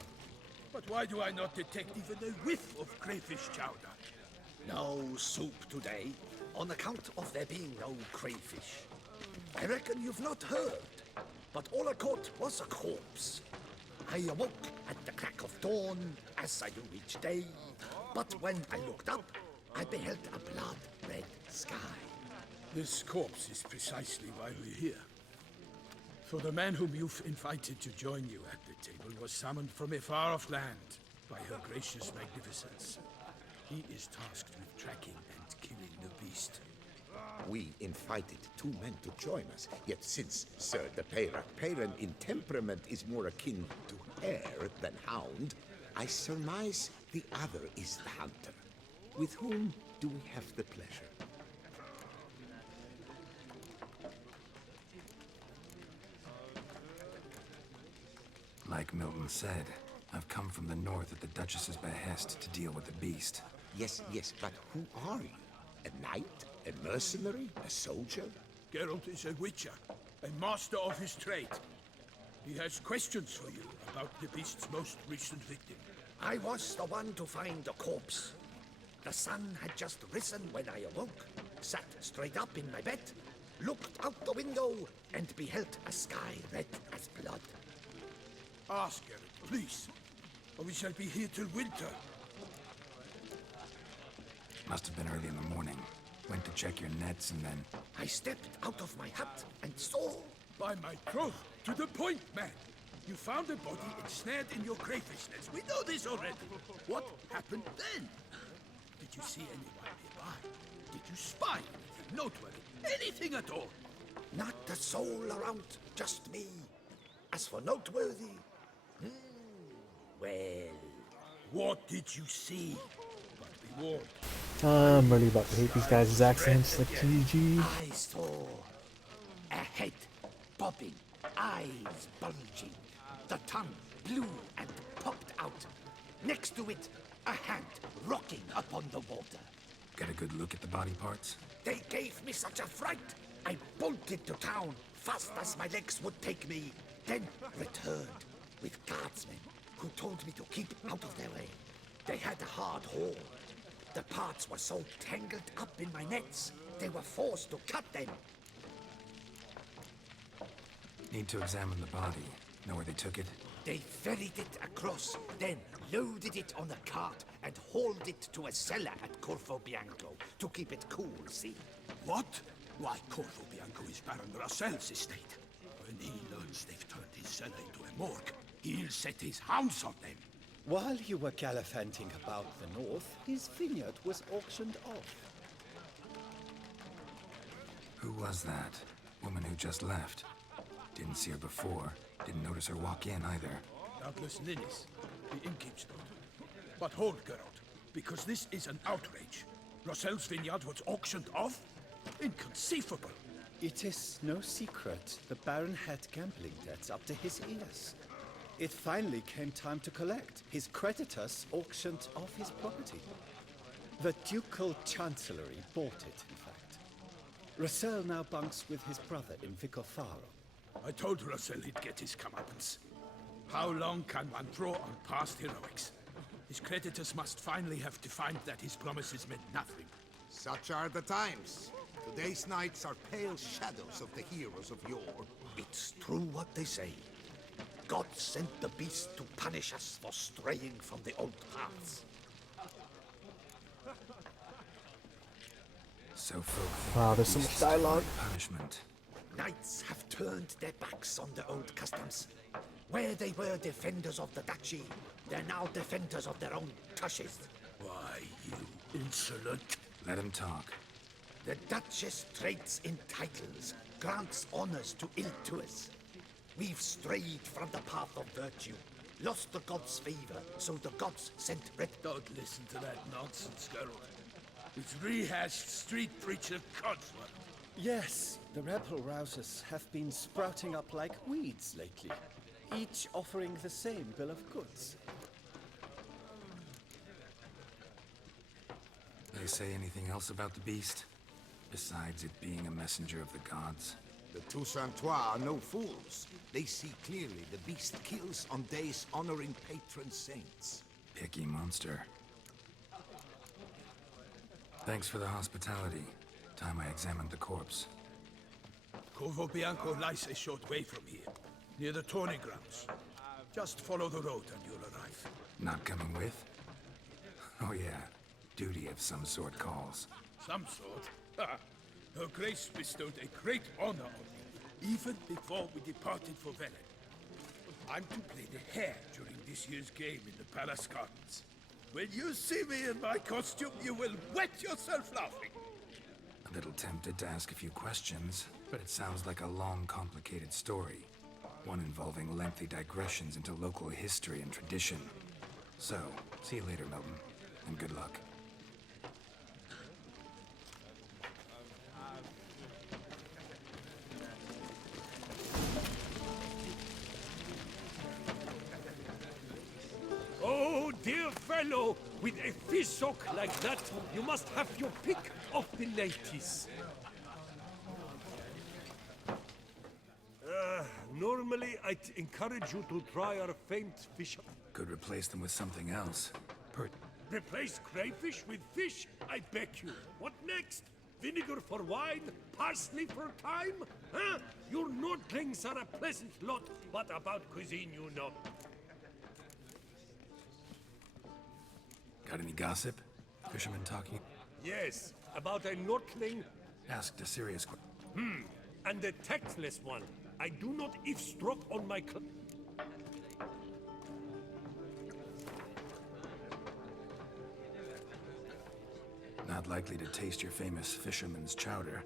But why do I not detect even a whiff of crayfish chowder? No soup today, on account of there being no crayfish. I reckon you've not heard, but all I caught was a corpse. I awoke at the crack of dawn, as I do each day, but when I looked up, I beheld a blood-red sky. This corpse is precisely why we're here. For the man whom you've invited to join you at the table was summoned from a far-off land by Her Gracious Magnificence. He is tasked with tracking and killing the beast. We invited two men to join us, yet since Sir de Peyrac-Peyran in temperament is more akin to hare than hound, I surmise the other is the hunter. With whom do we have the pleasure? Like Milton said, I've come from the north at the Duchess's behest to deal with the beast. Yes, but who are you? A knight? A mercenary? A soldier? Geralt is a witcher, a master of his trade. He has questions for you about the beast's most recent victim. I was the one to find the corpse. The sun had just risen when I awoke, sat straight up in my bed, looked out the window, and beheld a sky red as blood. Ask Geralt, please, or we shall be here till winter. Must have been early in the morning. Went to check your nets and then... I stepped out of my hut and saw... By my troth, to the point, man. You found a body ensnared in your crayfish nets. We know this already. What happened then? Did you see anyone nearby? Did you spy anything noteworthy? Anything at all? Not a soul around, just me. As for noteworthy... well... What did you see? But be warned. I'm really about to hate these guys' accents like GG. I saw a head bobbing, eyes bulging, the tongue blue and popped out. Next to it, a hand rocking upon the water. Get a good look at the body parts? They gave me such a fright. I bolted to town fast as my legs would take me, then returned with guardsmen who told me to keep out of their way. They had a hard hold. The parts were so tangled up in my nets, they were forced to cut them. Need to examine the body. Know where they took it? They ferried it across, then loaded it on a cart and hauled it to a cellar at Corvo Bianco to keep it cool, see? What? Why, Corvo Bianco is Baron Russell's estate. When he learns they've turned his cellar into a morgue, he'll set his hounds on them. While you were gallivanting about the north, his vineyard was auctioned off. Who was that? Woman who just left. Didn't see her before. Didn't notice her walk in either. Doubtless Linus, the innkeep's daughter. But hold, Geralt, because this is an outrage. Russell's vineyard was auctioned off? Inconceivable. It is no secret the Baron had gambling debts up to his ears. It finally came time to collect. His creditors auctioned off his property. The Ducal Chancellery bought it, in fact. Russell now bunks with his brother in Vicofaro. I told Russell he'd get his comeuppance. How long can one draw on past heroics? His creditors must finally have defined that his promises meant nothing. Such are the times. Today's knights are pale shadows of the heroes of yore. It's true what they say. God sent the beast to punish us for straying from the old paths. So folk Wow, there's so much dialogue. Punishment. Knights have turned their backs on the old customs. Where they were defenders of the duchy, they're now defenders of their own tushes. Why, you insolent... Let him talk. The Duchess trades in titles, grants honors to ill-doers. We've strayed from the path of virtue, lost the gods' favor, so the gods sent red... Don't listen to that nonsense, Geralt. It's rehashed street preacher codsword. Yes, the rebel rousers have been sprouting up like weeds lately, each offering the same bill of goods. They say anything else about the beast? Besides it being a messenger of the gods? The Toussaintois are no fools. They see clearly the beast kills on days honoring patron saints. Picky monster. Thanks for the hospitality. Time I examined the corpse. Corvo Bianco lies a short way from here, near the tourney grounds. Just follow the road and you'll arrive. Not coming with? Oh yeah, duty of some sort calls. Some sort? Ha! Her Grace bestowed a great honor on me, even before we departed for Velen. I'm to play the hare during this year's game in the Palace Gardens. When you see me in my costume, you will wet yourself laughing. A little tempted to ask a few questions, but it sounds like a long, complicated story. One involving lengthy digressions into local history and tradition. So, see you later, Milton, and good luck. Oh, dear fellow, with a fish hook like that, you must have your pick of the ladies. Normally, I'd encourage you to try our famed fish. Could replace them with something else. Replace crayfish with fish? I beg you. What next? Vinegar for wine? Parsley for thyme? Huh? Your Nordlings are a pleasant lot, but about cuisine you know. Got any gossip? Fishermen talking? Yes, about a Nordling. Asked a serious question. And a tactless one. I do not eavesdrop on my Not likely to taste your famous fisherman's chowder.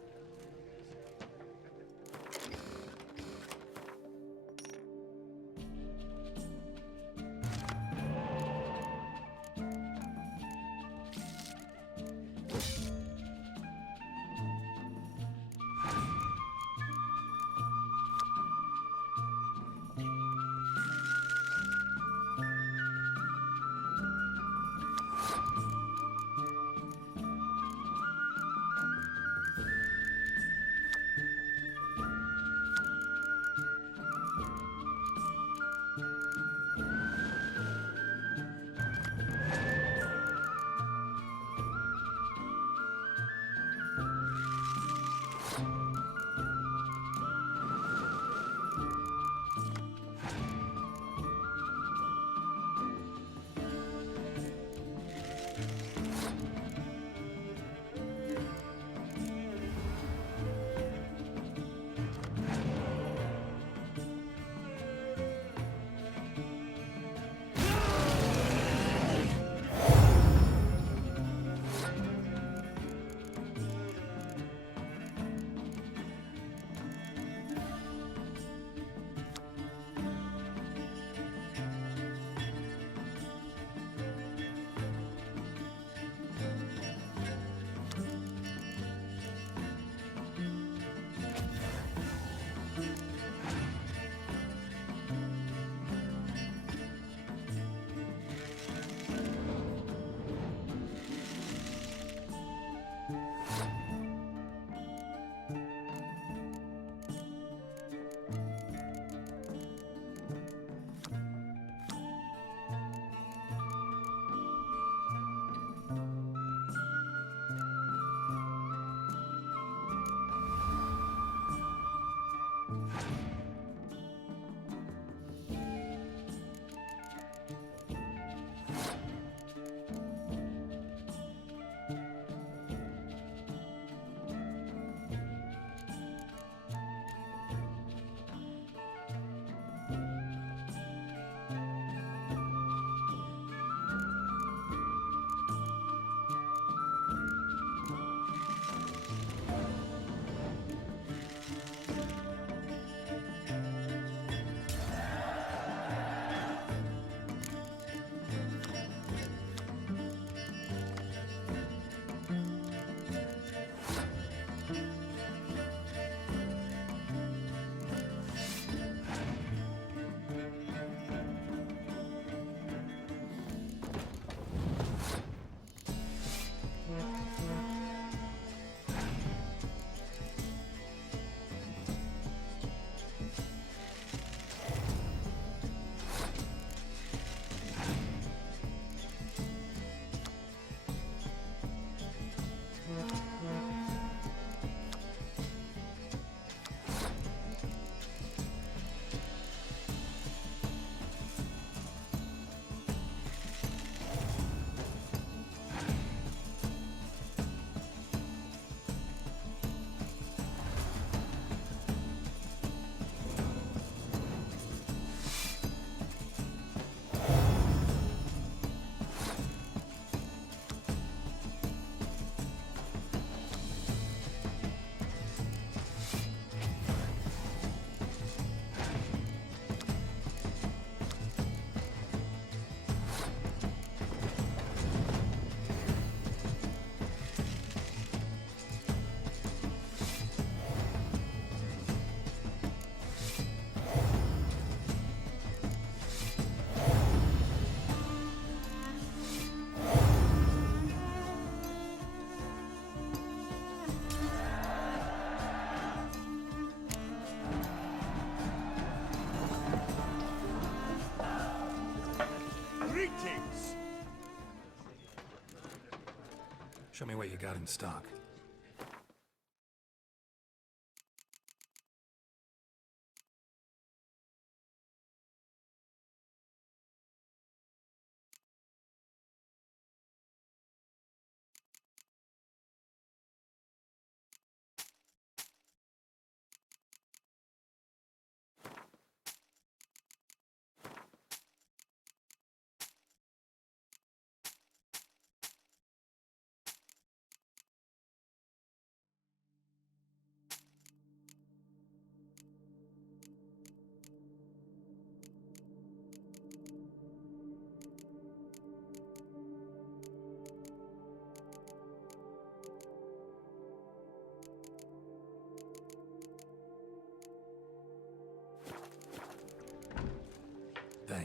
Show me what you got in stock.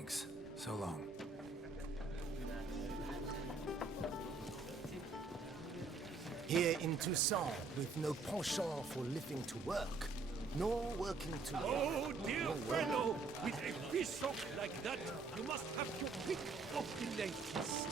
Thanks. So long. Here in Toussaint, with no penchant for living to work, nor working to live. Oh, dear no fellow, with a bishop like that, you must have your pick of the ladies.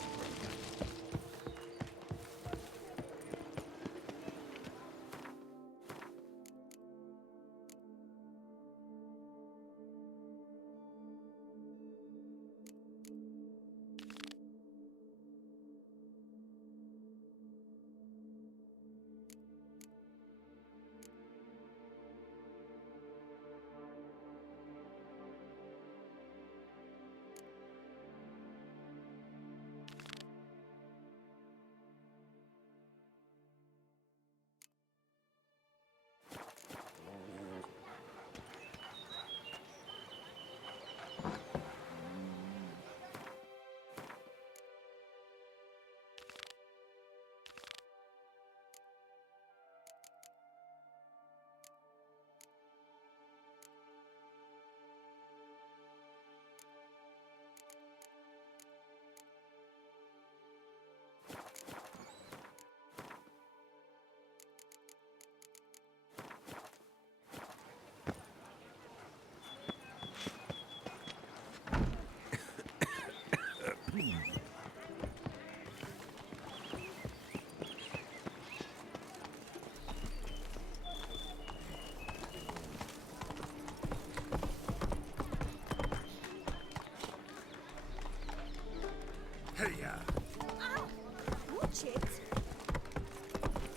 Watch it.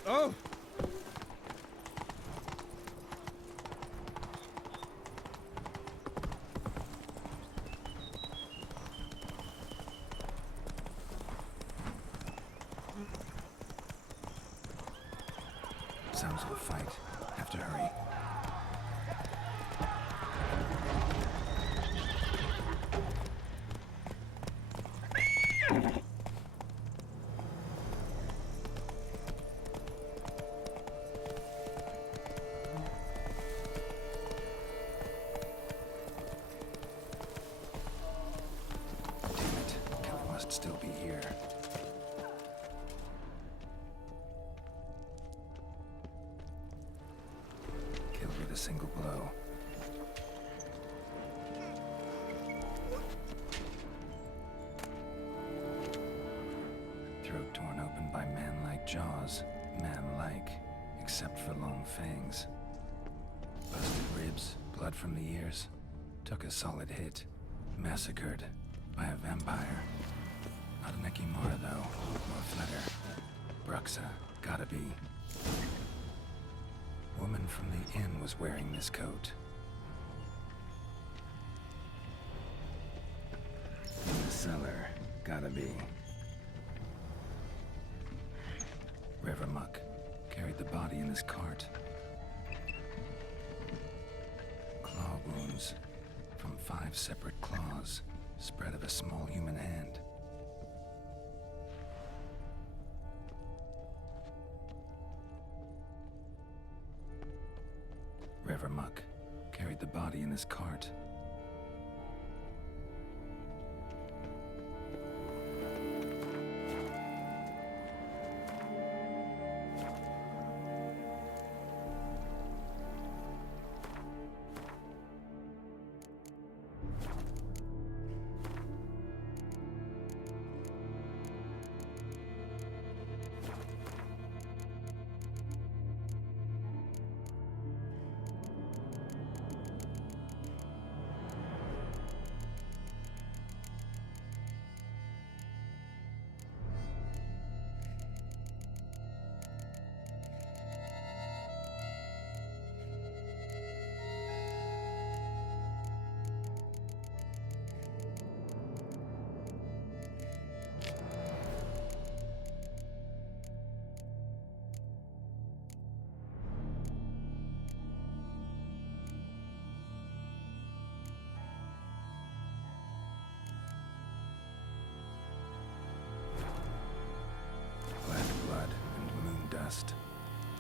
Oh! Sounds like a fight. Have to hurry. Still be here. Killed with a single blow. Throat torn open by man-like jaws. Man-like, except for long fangs. Busted ribs, blood from the ears. Took a solid hit. Massacred by a vampire. Not an Ekimara, though. Or Fletter. Bruxa. Gotta be. Woman from the inn was wearing this coat. In the cellar. Gotta be. River Muck carried the body in his cart. Claw wounds from 5 separate claws, spread of a small human hand. River Muck carried the body in his cart.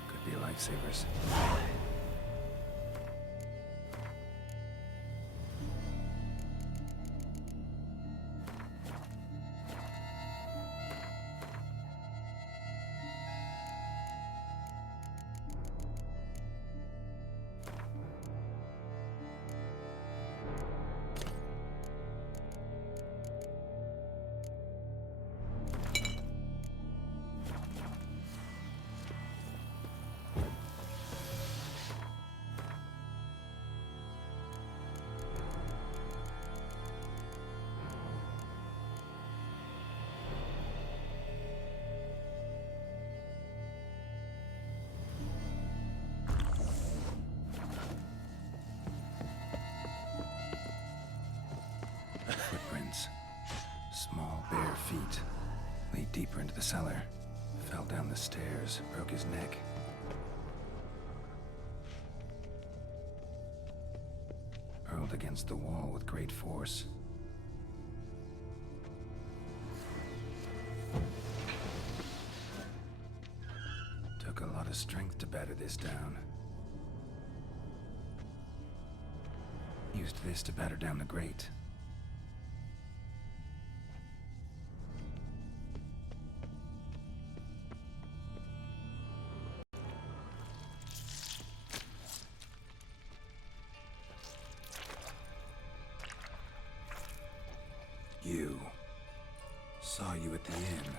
Could be lifesavers. bare feet. Lead deeper into the cellar. Fell down the stairs, broke his neck. Hurled against the wall with great force. Took a lot of strength to batter this down. Used this to batter down the grate. You. Saw you at the inn.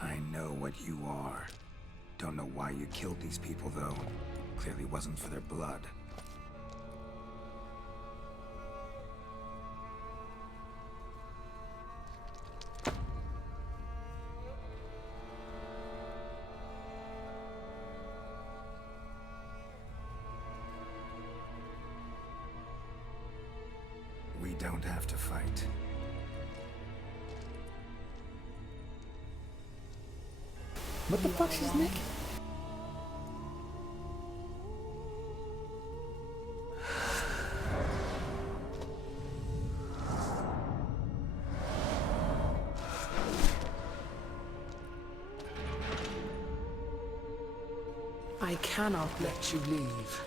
I know what you are. Don't know why you killed these people, though. Clearly wasn't for their blood. We don't have to fight. What the fuck, she's naked? I cannot let you leave.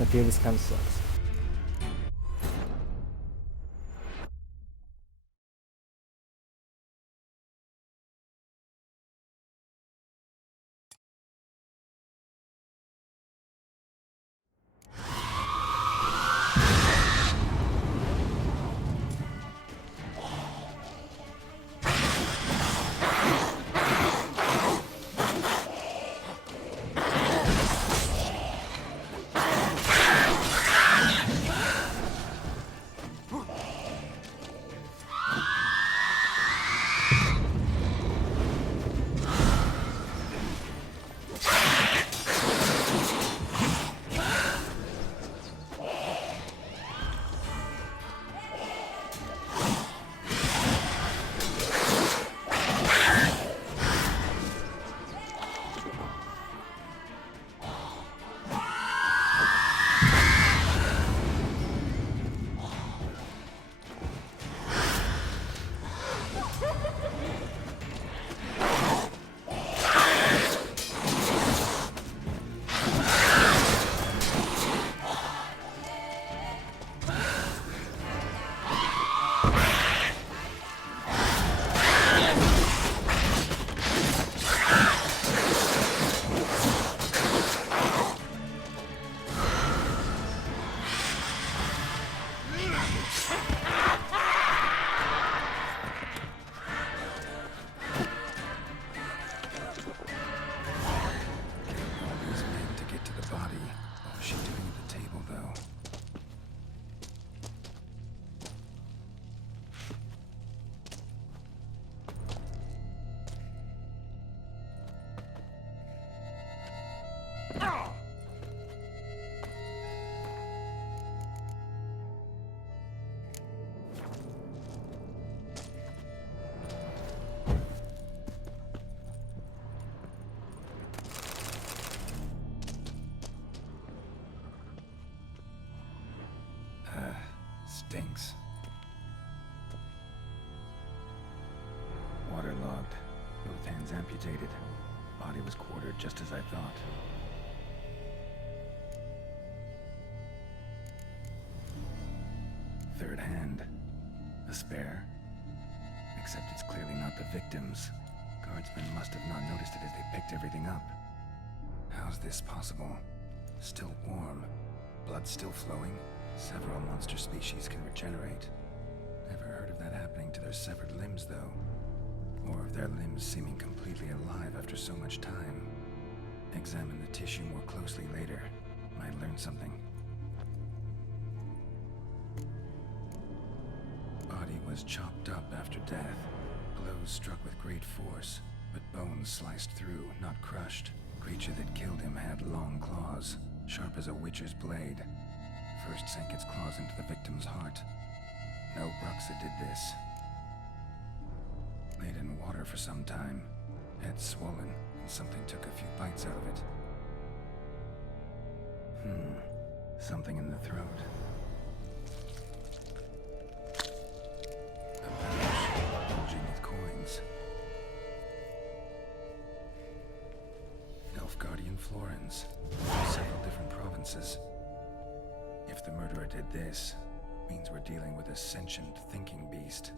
Okay, this kind of sucks. Stinks. Waterlogged, both hands empty. amputated. Body was quartered just as I thought. Third hand. A spare. Except it's clearly not the victim's. Guardsmen must have not noticed it as they picked everything up. How's this possible? Still warm. Blood still flowing. Several monster species can regenerate. Never heard of that happening to their severed limbs, though. Or of their limbs seeming completely alive after so much time. Examine the tissue more closely later. Might learn something. Body was chopped up after death. Blows struck with great force, but bones sliced through, not crushed. Creature that killed him had long claws, sharp as a witcher's blade. First sank its claws into the victim's heart. No Bruxa did this. Laid in water for some time. Head swollen, and something took a few bites out of it. Something in the throat. A pouch bulging with coins. Nilfgaardian florins. Several different provinces. If the murderer did this, means we're dealing with a sentient, thinking beast.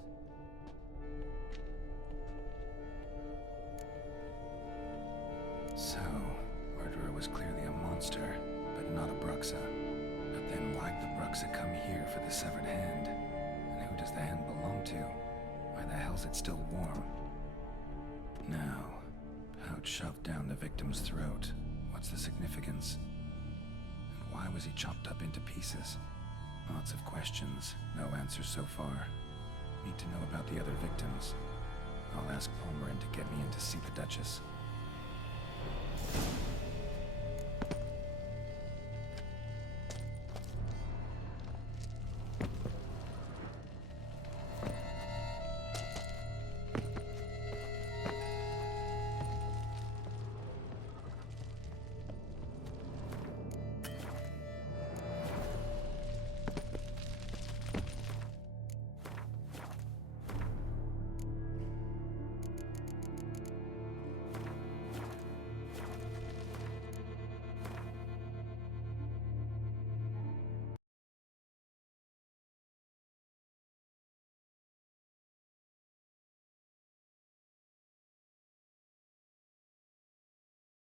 So, murderer was clearly a monster, but not a Bruxa. But then why'd the Bruxa come here for the severed hand? And who does the hand belong to? Why the hell's it still warm? Now, pouch shoved down the victim's throat. What's the significance? And why was he chopped up into pieces? Lots of questions, no answers so far. Need to know about the other victims. I'll ask Palmerin to get me in to see the Duchess.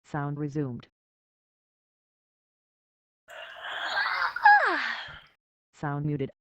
Sound resumed. Sound muted.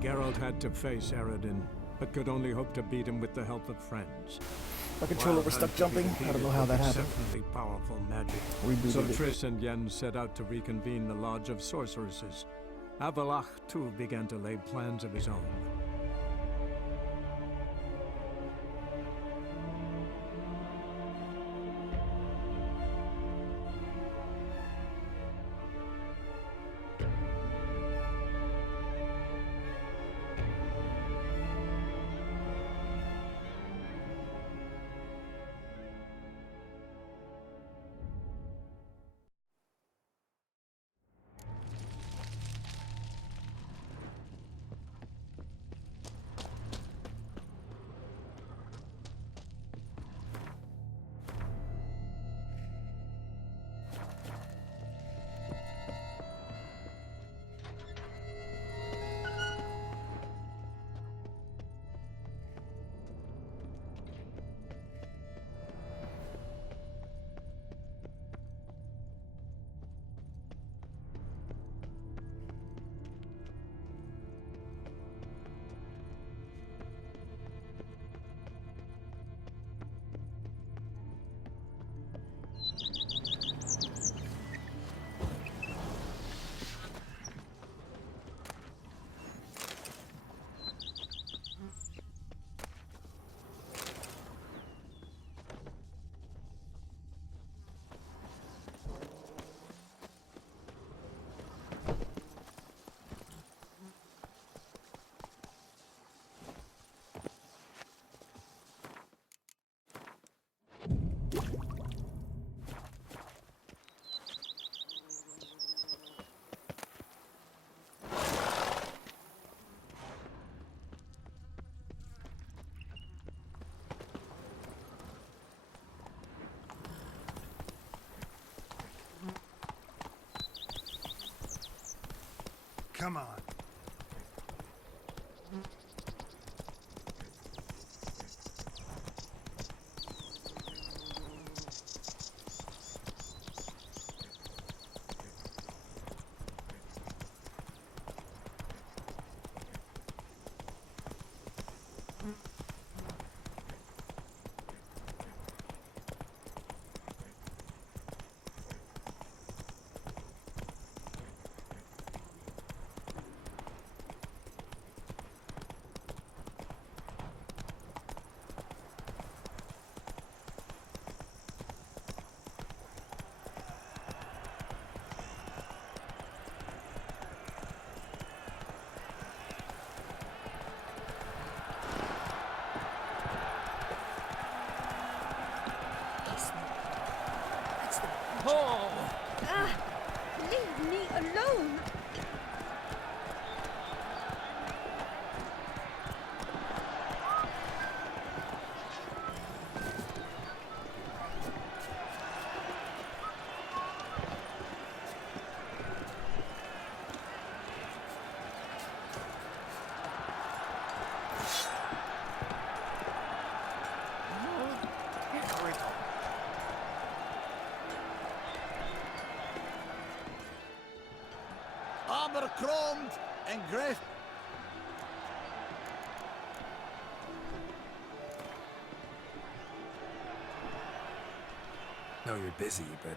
Geralt had to face Eredin, but could only hope to beat him with the help of friends. My controller was stuck jumping. I don't know how that happened. Exceptionally powerful magic. Rebooted So it. Triss and Yen set out to reconvene the Lodge of Sorceresses. Avalach, too, began to lay plans of his own. Come on. Oh! Ah! Leave me alone! Abercrombed and Griff. No, you're busy, but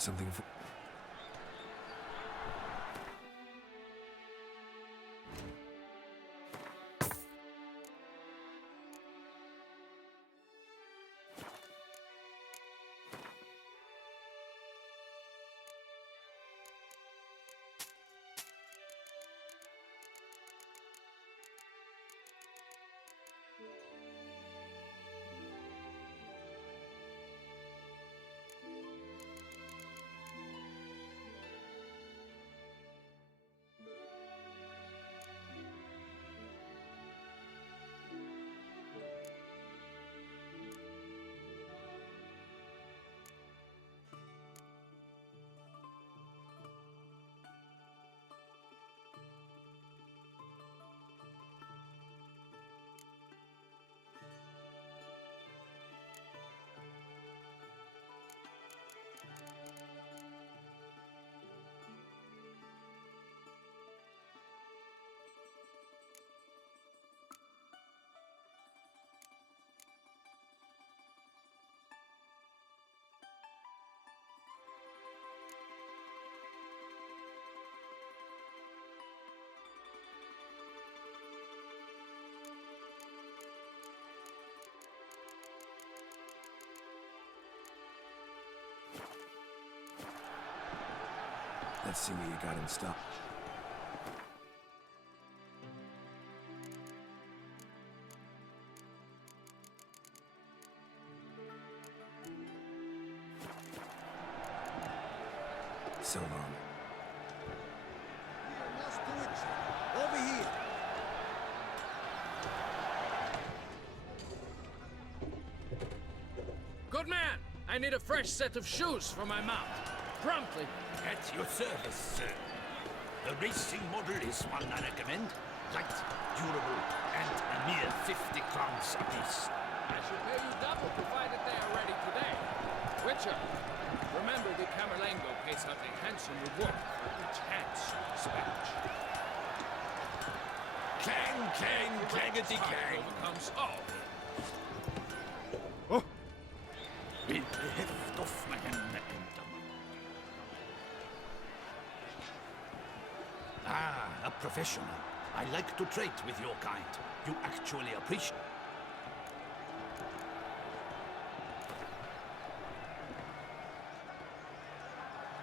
got something for... Let's see what you got in stock. So long. Over here. Good man! I need a fresh set of shoes for my mount. Promptly. At your service, sir. The racing model is one I recommend. Light, durable, and a mere 50 crowns apiece. I should pay you double provided they are ready today. Witcher, remember the Camerlengo pays out a handsome reward for each hands dispatch. Clang, clang, clangety clang. Overcomes all. Oh! Bild heft auf meinen Nacken. Ah, a professional. I like to trade with your kind. You actually appreciate...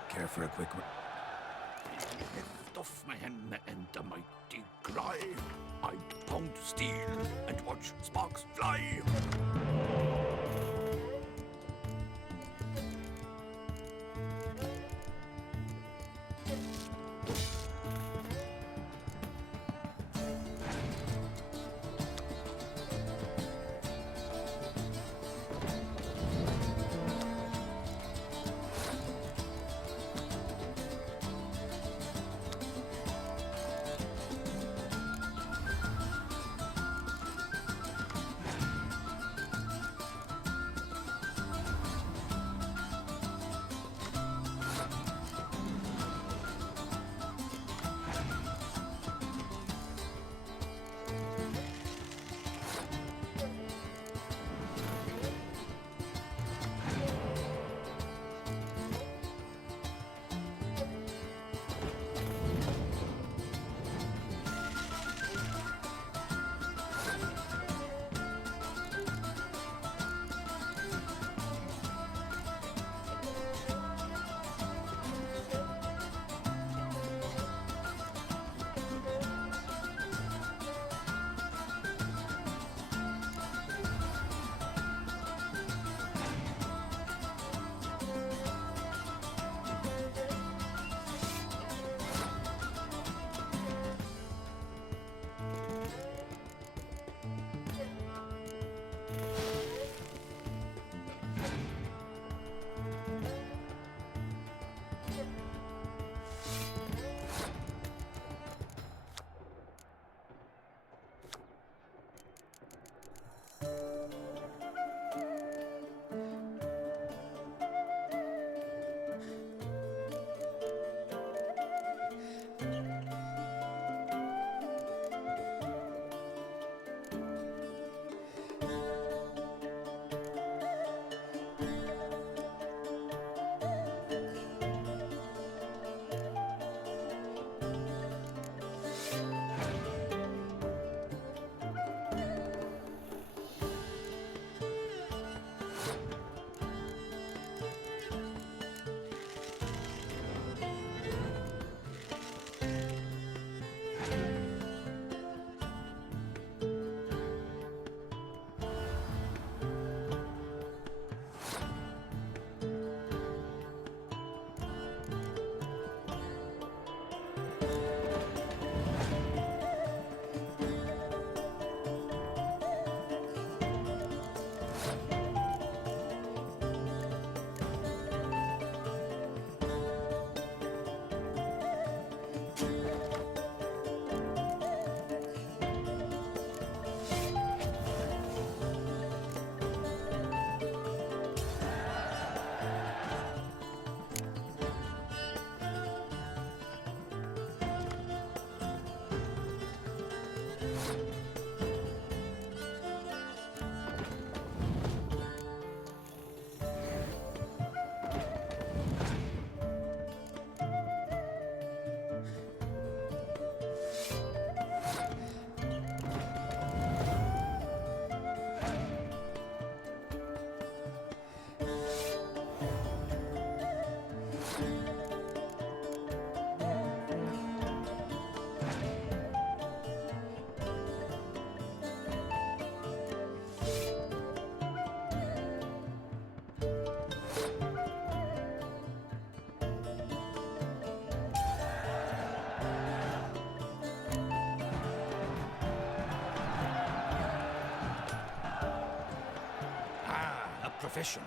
Care for a quick one? Heft off my hand and the mighty cry. I pound steel and watch sparks fly. professional.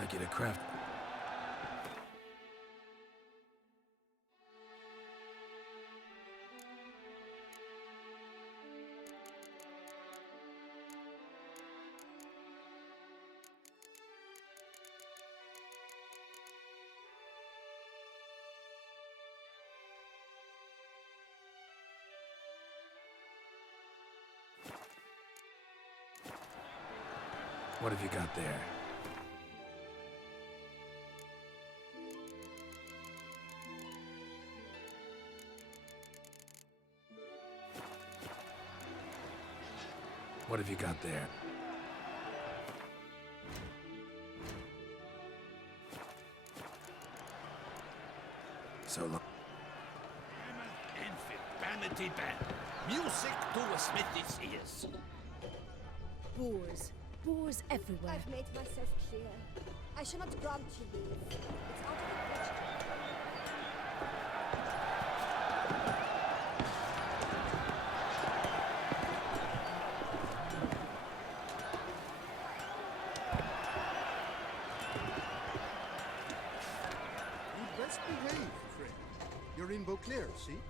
I get a craft. What have you got there? What have you got there? So long. Vanity band. Music to a smithy's ears. Boars. Boars everywhere. I've made myself clear. I shall not grant you leave. It's out of the question. You'd best behave, friend. You're in Beauclair, see?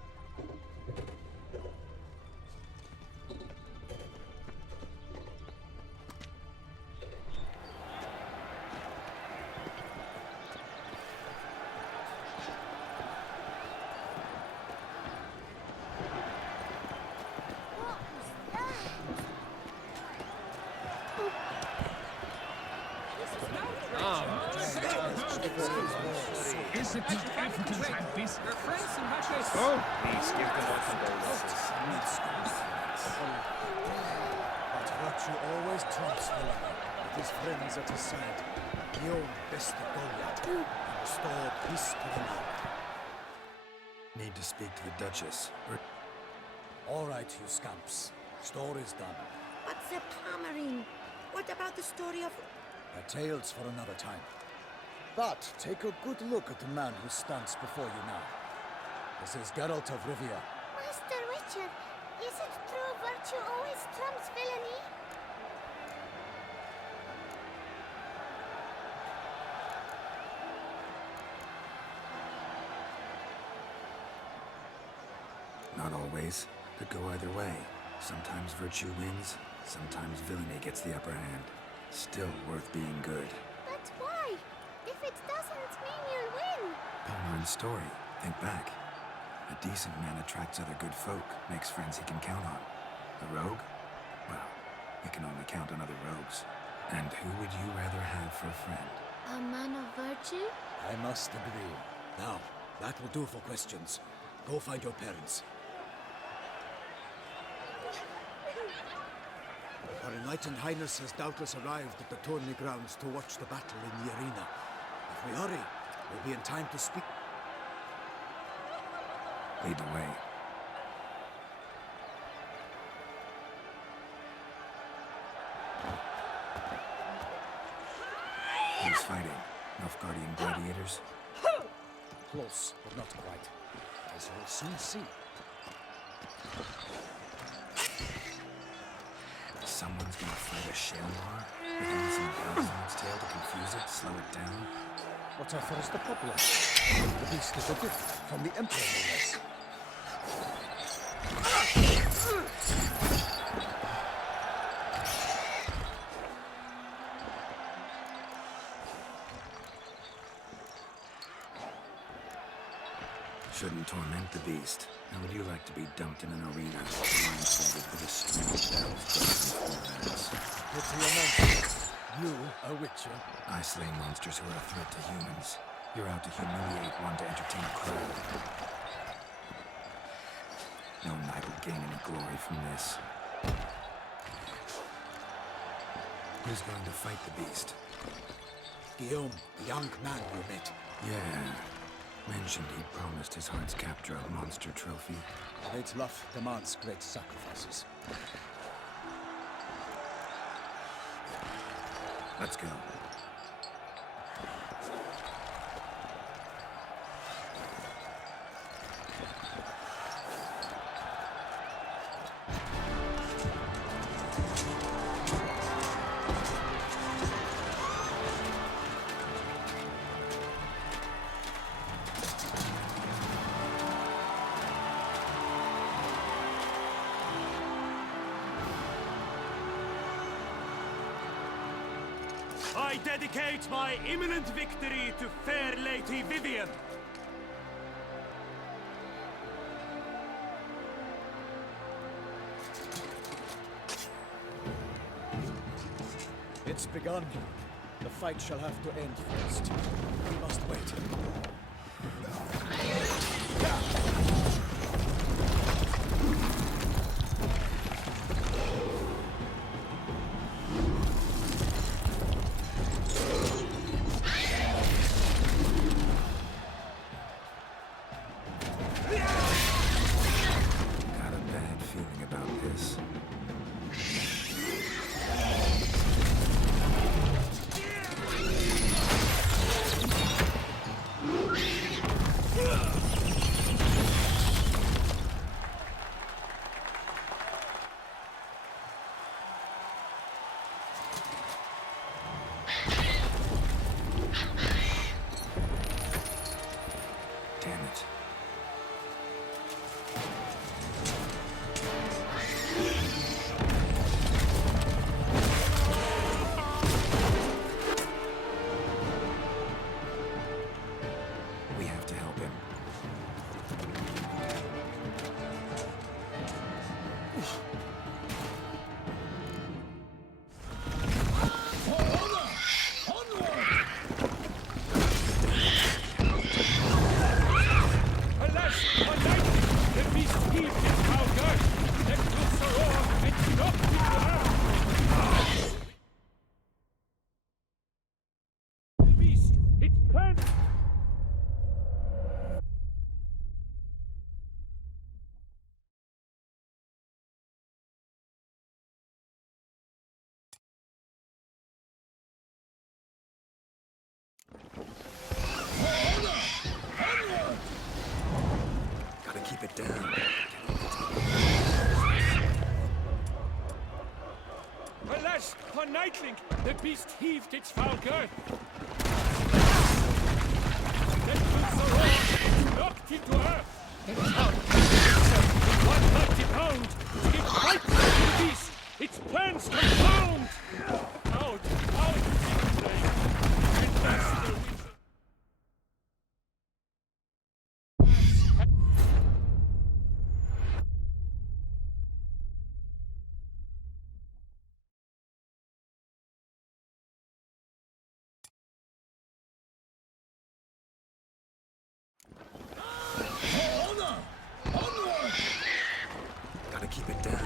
Is it the African timepiece? Your friends in Hatches. Oh, please give them our condolences. But virtue always trumps villainy. With his friends at his side, Guillaume bested Goliath and restored peace to the land. Need to speak to the Duchess. All right, you scamps. Story's done. But the Pomerine, what about the story of... A tale's for another time. But take a good look at the man who stands before you now. This is Geralt of Rivia. Master Richard, is it true virtue always trumps villainy? Not always. Could go either way. Sometimes virtue wins, sometimes villainy gets the upper hand. Still worth being good. But why? If it doesn't mean you'll win. Palmerin's story. Think back. A decent man attracts other good folk, makes friends he can count on. A rogue? Well, you can only count on other rogues. And who would you rather have for a friend? A man of virtue? I must agree. Now, that will do for questions. Go find your parents. Our Enlightened Highness has doubtless arrived at the tourney grounds to watch the battle in the arena. If we hurry, we'll be in time to speak. Lead the way. Who's fighting? Nilfgaardian gladiators? Close, but not quite. As you'll soon see. Someone's gonna fight a Shamar? With some bells on its tail to confuse it, slow it down? What's our first the problem? The beast is a gift from the Emperor, no less. Shouldn't torment the beast. How would you like to be dumped in an arena, blindfolded with a string of bells What's your name? You, a witcher? I slay monsters who are a threat to humans. You're out to humiliate one to entertain a crowd. No knight will gain any glory from this. Who's going to fight the beast? Guillaume, the young man you met. Yeah. Mentioned he'd promised his heart's capture a monster trophy. Great love demands great sacrifices. Let's go. I dedicate my imminent victory to fair Lady Vivian. It's begun. The fight shall have to end first. We must wait. Got a bad feeling about this. Damn it. We have to help him. Alas, one night, the beast heaved his foul girth, let loose the roar, and knocked it to earth. The beast, its pants. Gotta keep it down. Alas, one nightling, the beast heaved its foul girth. Let loose the roar, and knocked it to earth. The town with 190 pounds to give fight to the beast. Its plans confound. Out, the flame. And that's the wizard. Gotta keep it down.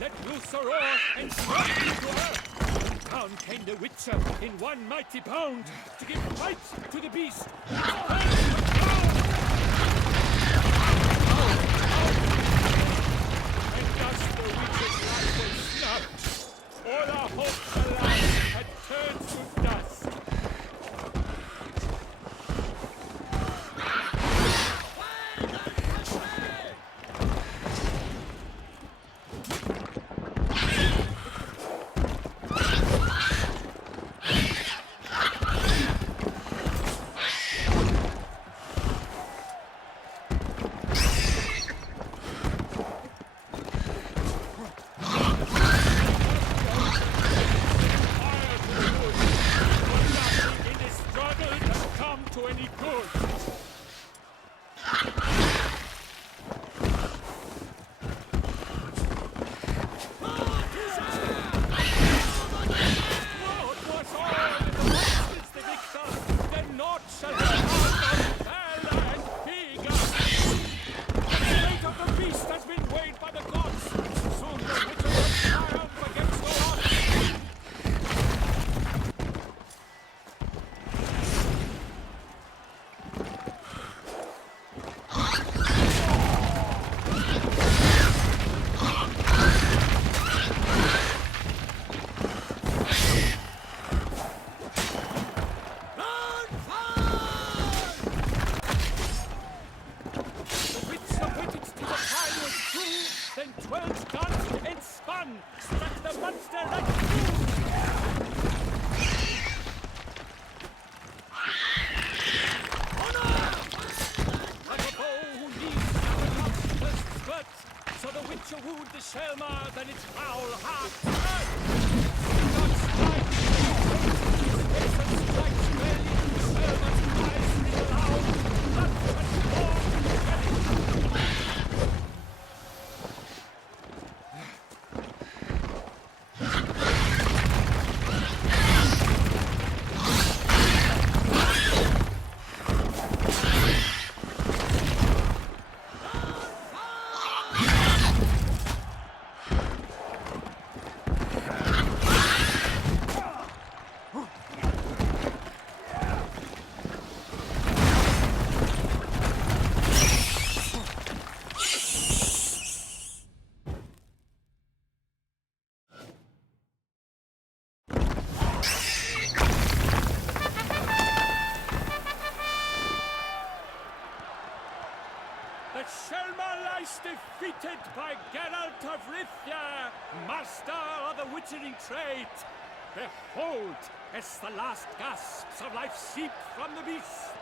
Let loose the roar and strike it to earth. Down came the Witcher in one mighty bound to give fight to the beast. And thus the Witcher's life was snuffed. All our hopes alive had turned to dust. than its foul heart. God strike! Patience strikes barely, servants cries me aloud. Blood and war together. The Shelma lies defeated by Geralt of Rivia, master of the witchering trade. Behold, as the last gasps of life seep from the beast.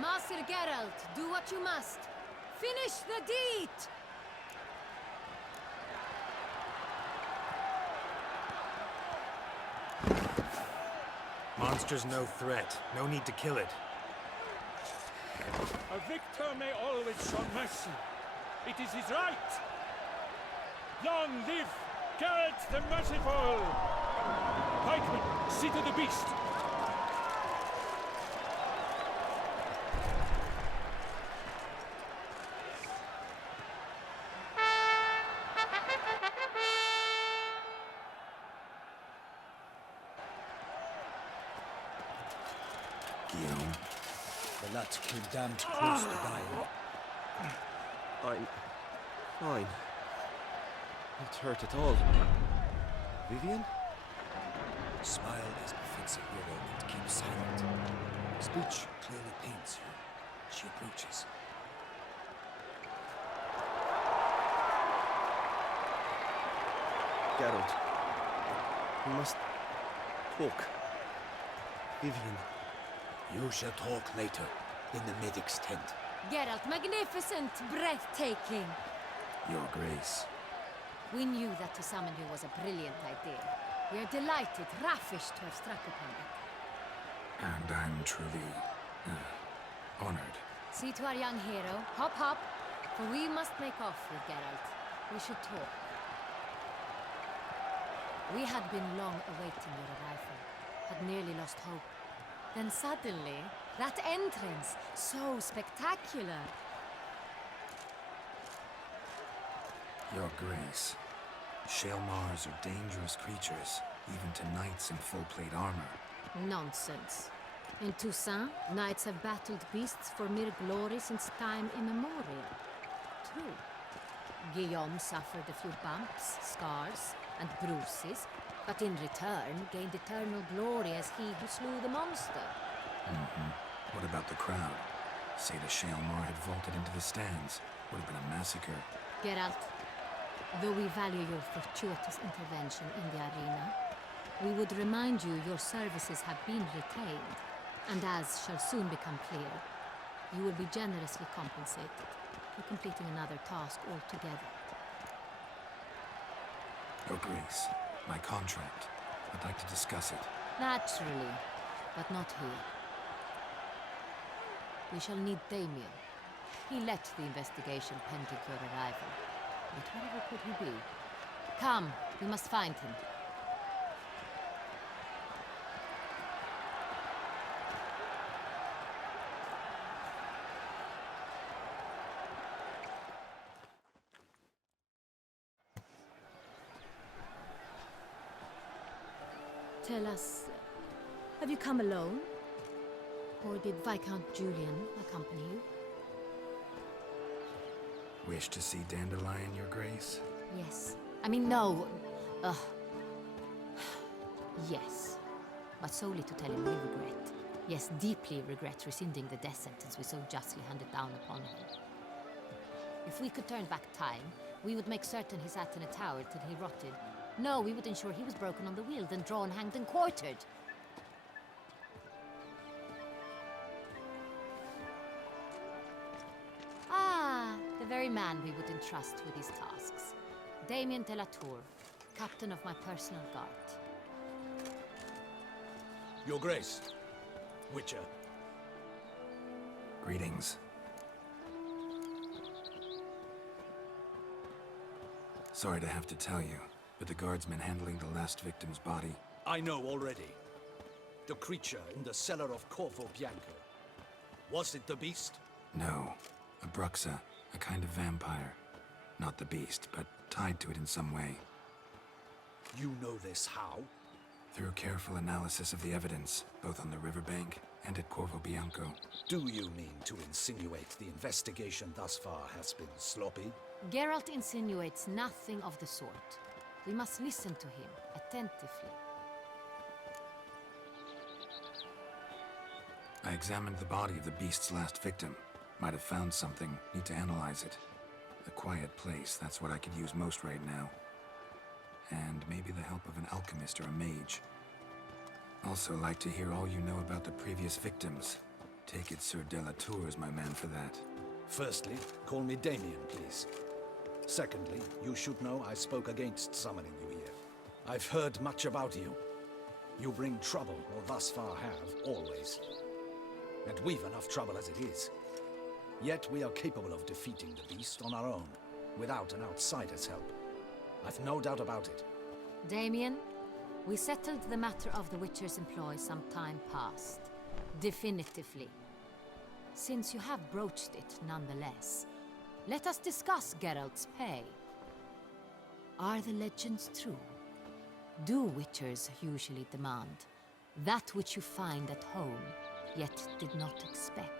Master Geralt, do what you must. Finish the deed! Monster's no threat. No need to kill it. A victor may always show mercy. It is his right. Long live Geralt the Merciful! Pikemen, see to the beast. The lad came damned close to dying. I'm fine. Not hurt at all. Vivian? Smile as befits a hero and keep silent. Speech clearly paints you. She approaches. Geralt. We must talk. Vivian. You shall talk later, in the medic's tent. Geralt, magnificent, breathtaking. Your Grace. We knew that to summon you was a brilliant idea. We are delighted, ravished to have struck upon it. And I'm truly honored. See to our young hero. Hop, hop. For we must make off with Geralt. We should talk. We had been long awaiting your arrival. Had nearly lost hope. Then suddenly, that entrance, so spectacular. Your Grace. Shaelmars are dangerous creatures, even to knights in full-plate armor. Nonsense. In Toussaint, knights have battled beasts for mere glory since time immemorial. True. Guillaume suffered a few bumps, scars, and bruises, but in return gained eternal glory as he who slew the monster. What about the crowd? Say the Shaelmar had vaulted into the stands. Would have been a massacre. Geralt, though we value your fortuitous intervention in the arena, we would remind you your services have been retained, and as shall soon become clear, you will be generously compensated for completing another task altogether. Your Grace, my contract. I'd like to discuss it. Naturally, but not here. We shall need Damien. He let the investigation pending your arrival. But wherever could he be? Come, we must find him. Tell us, have you come alone? Or did Viscount Julian accompany you? Wish to see Dandelion, Your Grace? Yes. I mean, no. Yes. But solely to tell him we regret. Yes, deeply regret rescinding the death sentence we so justly handed down upon him. If we could turn back time, we would make certain he sat in a tower till he rotted. No, we would ensure he was broken on the wheel, then drawn, hanged, and quartered. very man we would entrust with these tasks. Damien de la Tour, captain of my personal guard. Your Grace, Witcher. Greetings. Sorry to have to tell you, but the guardsman handling the last victim's body... I know already. The creature in the cellar of Corvo Bianco. Was it the beast? No. A bruxa, a kind of vampire. Not the beast, but tied to it in some way. You know this how? Through careful analysis of the evidence, both on the riverbank and at Corvo Bianco. Do you mean to insinuate the investigation thus far has been sloppy? Geralt insinuates nothing of the sort. We must listen to him attentively. I examined the body of the beast's last victim. Might have found something. Need to analyze it. A quiet place, that's what I could use most right now. And maybe the help of an alchemist or a mage. Also like to hear all you know about the previous victims. Take it Sir de la Tour is my man for that. Firstly, call me Damien, please. Secondly, you should know I spoke against summoning you here. I've heard much about you. You bring trouble, or thus far have, always. And we've enough trouble as it is. Yet we are capable of defeating the beast on our own, without an outsider's help. I've no doubt about it. Damien, we settled the matter of the Witcher's employ some time past. Definitively. Since you have broached it nonetheless, let us discuss Geralt's pay. Are the legends true? Do Witchers usually demand that which you find at home, yet did not expect?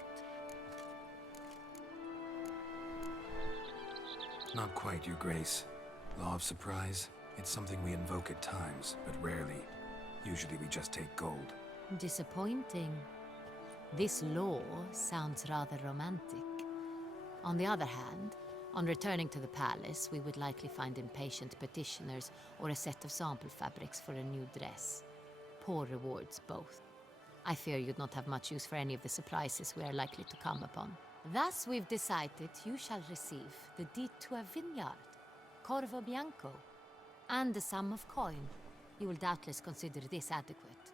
Not quite, Your Grace. Law of surprise, it's something we invoke at times, but rarely. Usually we just take gold. Disappointing. This law sounds rather romantic. On the other hand, on returning to the palace, we would likely find impatient petitioners or a set of sample fabrics for a new dress. Poor rewards, both. I fear you'd not have much use for any of the surprises we are likely to come upon. Thus, we've decided you shall receive the deed to a vineyard, Corvo Bianco, and the sum of coin. You will doubtless consider this adequate.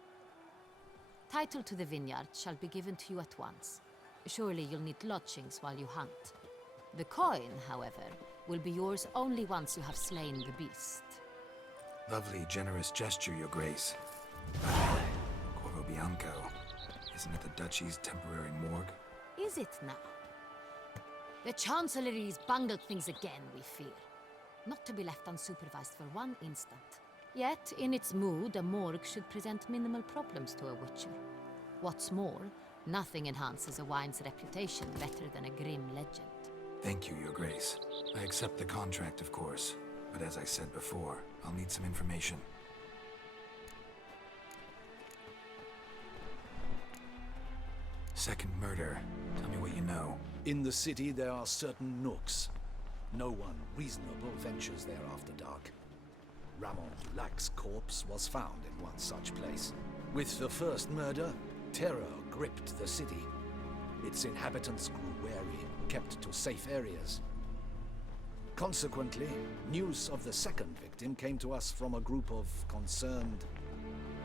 Title to the vineyard shall be given to you at once. Surely you'll need lodgings while you hunt. The coin, however, will be yours only once you have slain the beast. Lovely, generous gesture, Your Grace. Corvo Bianco. Isn't it the Duchy's temporary morgue? Is it now? The Chancellery's bungled things again, we fear. Not to be left unsupervised for one instant. Yet, in its mood, a morgue should present minimal problems to a Witcher. What's more, nothing enhances a wine's reputation better than a grim legend. Thank you, Your Grace. I accept the contract, of course. But as I said before, I'll need some information. Second murder. Tell me what you know. In the city, there are certain nooks. No one reasonable ventures there after dark. Ramon Dulac's corpse was found in one such place. With the first murder, terror gripped the city. Its inhabitants grew wary, kept to safe areas. Consequently, news of the second victim came to us from a group of concerned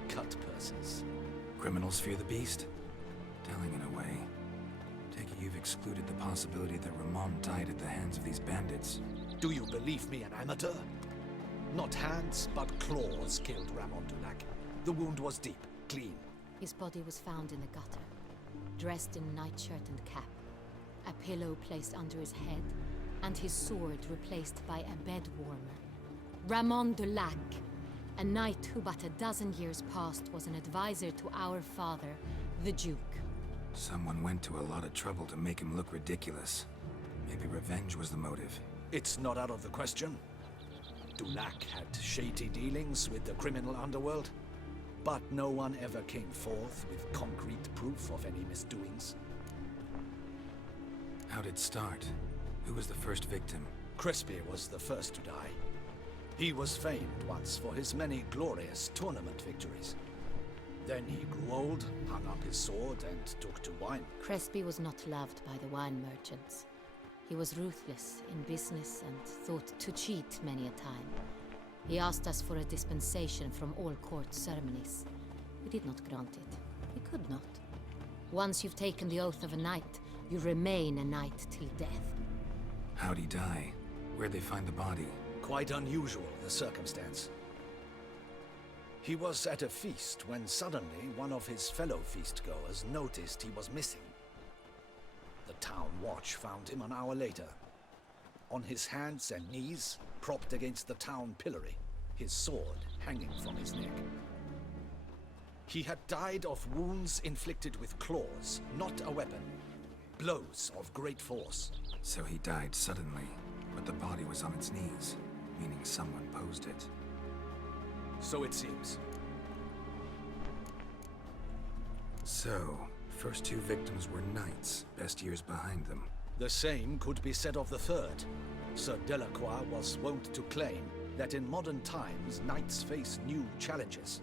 cut-pursers. Criminals fear the beast? Telling in a way. Take it you've excluded the possibility that Ramon died at the hands of these bandits. Do you believe me an amateur? Not hands, but claws killed Ramon Dulac. The wound was deep, clean. His body was found in the gutter, dressed in nightshirt and cap, a pillow placed under his head, and his sword replaced by a bed warmer. Ramon Dulac, a knight who but a dozen years past was an advisor to our father, the Duke. Someone went to a lot of trouble to make him look ridiculous. Maybe revenge was the motive. It's not out of the question. Dulac had shady dealings with the criminal underworld, but no one ever came forth with concrete proof of any misdoings. How'd it start? Who was the first victim? Crespi was the first to die. He was famed once for his many glorious tournament victories. Then he grew old, hung up his sword, and took to wine. Crespi was not loved by the wine merchants. He was ruthless in business and thought to cheat many a time. He asked us for a dispensation from all court ceremonies. We did not grant it. We could not. Once you've taken the oath of a knight, you remain a knight till death. How'd he die? Where'd they find the body? Quite unusual, the circumstance. He was at a feast when suddenly one of his fellow feastgoers noticed he was missing. The town watch found him an hour later, on his hands and knees, propped against the town pillory, his sword hanging from his neck. He had died of wounds inflicted with claws, not a weapon. Blows of great force. So he died suddenly, but the body was on its knees, meaning someone posed it. So it seems. So, first two victims were knights, best years behind them. The same could be said of the third. Sir Delacroix was wont to claim that in modern times knights face new challenges,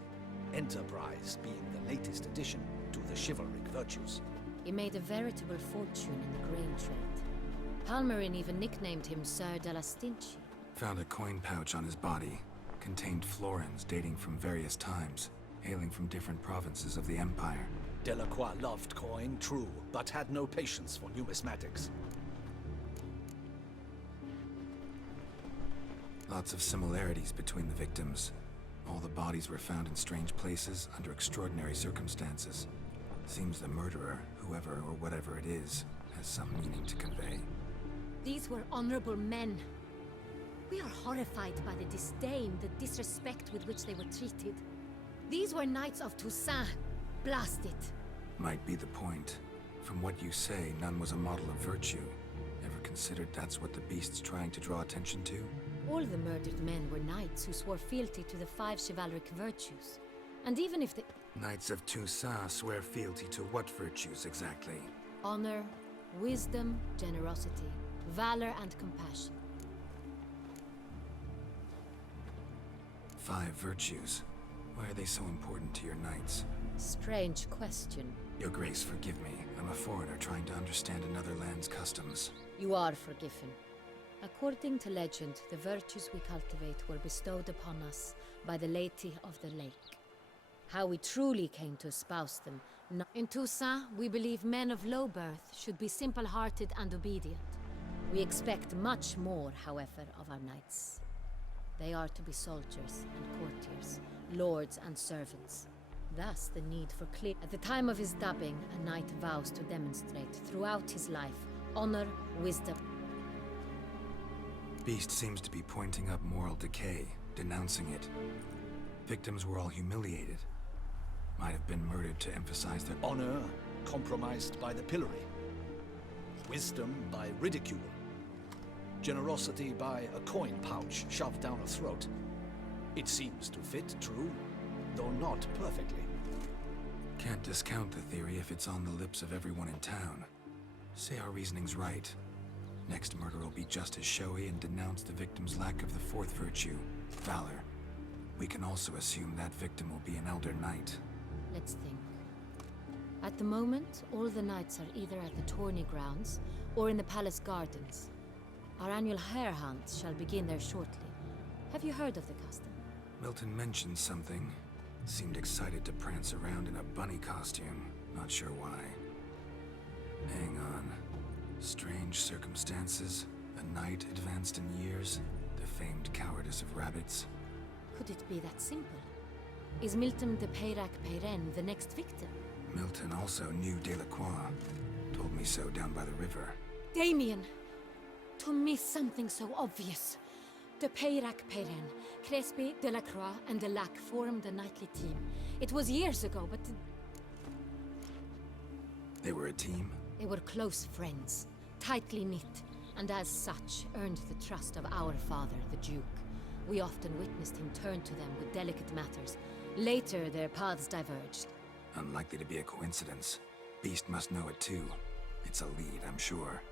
enterprise being the latest addition to the chivalric virtues. He made a veritable fortune in the grain trade. Palmerin even nicknamed him Sir de la Stinchi. Found a coin pouch on his body. Contained florins dating from various times, hailing from different provinces of the Empire. Delacroix loved coin, true, but had no patience for numismatics. Lots of similarities between the victims. All the bodies were found in strange places under extraordinary circumstances. Seems the murderer, whoever or whatever it is, has some meaning to convey. These were honorable men. We are horrified by the disdain, the disrespect with which they were treated. These were knights of Toussaint. Blast it. Might be the point. From what you say, none was a model of virtue. Ever considered that's what the beast's trying to draw attention to? All the murdered men were knights who swore fealty to the 5 chivalric virtues. And even if the Knights of Toussaint swear fealty to what virtues exactly? honor, wisdom, generosity, valor, and compassion. 5 virtues. Why are they so important to your knights? Strange question. Your Grace, forgive me. I'm a foreigner trying to understand another land's customs. You are forgiven. According to legend, the virtues we cultivate were bestowed upon us by the Lady of the Lake. How we truly came to espouse them. In Toussaint, we believe men of low birth should be simple-hearted and obedient. We expect much more, however, of our knights. They are to be soldiers and courtiers, lords and servants. Thus, the need for clear... At the time of his dubbing, a knight vows to demonstrate throughout his life honor, wisdom. Beast seems to be pointing up moral decay, denouncing it. Victims were all humiliated. Might have been murdered to emphasize their honor compromised by the pillory. Wisdom by ridicule. Generosity by a coin pouch shoved down a throat. It seems to fit, true, though not perfectly. Can't discount the theory if it's on the lips of everyone in town. Say our reasoning's right. Next murder will be just as showy and denounce the victim's lack of the 4th virtue, valor. We can also assume that victim will be an elder knight. Let's think. At the moment, all the knights are either at the tourney grounds or in the palace gardens. Our annual hare hunt shall begin there shortly. Have you heard of the custom? Milton mentioned something. Seemed excited to prance around in a bunny costume. Not sure why. Hang on. Strange circumstances. A knight advanced in years. The famed cowardice of rabbits. Could it be that simple? Is Milton de Peyrac-Peyren the next victim? Milton also knew Delacroix. Told me so down by the river. Damien! To miss something so obvious. De Peyrac-Peyren, Crespi, Delacroix, and Delac formed a knightly team. It was years ago, but... They were a team? They were close friends, tightly knit, and as such earned the trust of our father, the Duke. We often witnessed him turn to them with delicate matters. Later, their paths diverged. Unlikely to be a coincidence. Beast must know it too. It's a lead, I'm sure.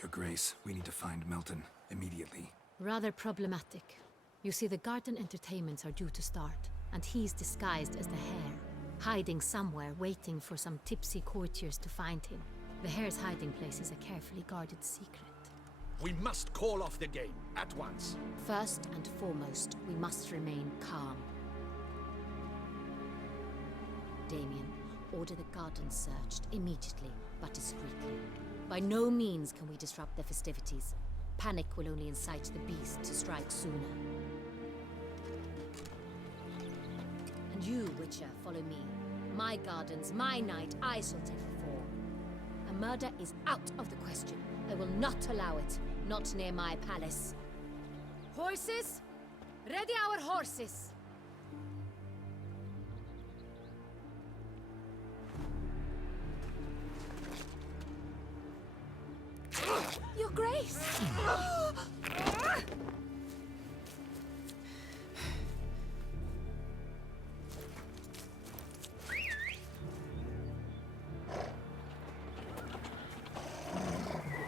Your Grace, we need to find Milton, immediately. Rather problematic. You see, the garden entertainments are due to start, and he's disguised as the hare, hiding somewhere, waiting for some tipsy courtiers to find him. The hare's hiding place is a carefully guarded secret. We must call off the game, at once. First and foremost, we must remain calm. Damien, order the gardens searched immediately, but discreetly. By no means can we disrupt the festivities. Panic will only incite the beast to strike sooner. And you, Witcher, follow me. My gardens, my night, I shall take the fall. A murder is out of the question. I will not allow it. Not near my palace. Horses? Ready our horses! Your Grace!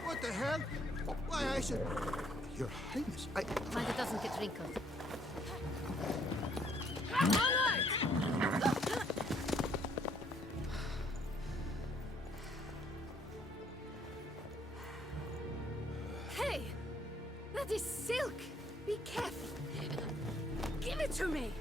What the hell? Why, I should... Your Highness, I... Mind it doesn't get wrinkled. Hey! That is silk! Be careful! Give it to me!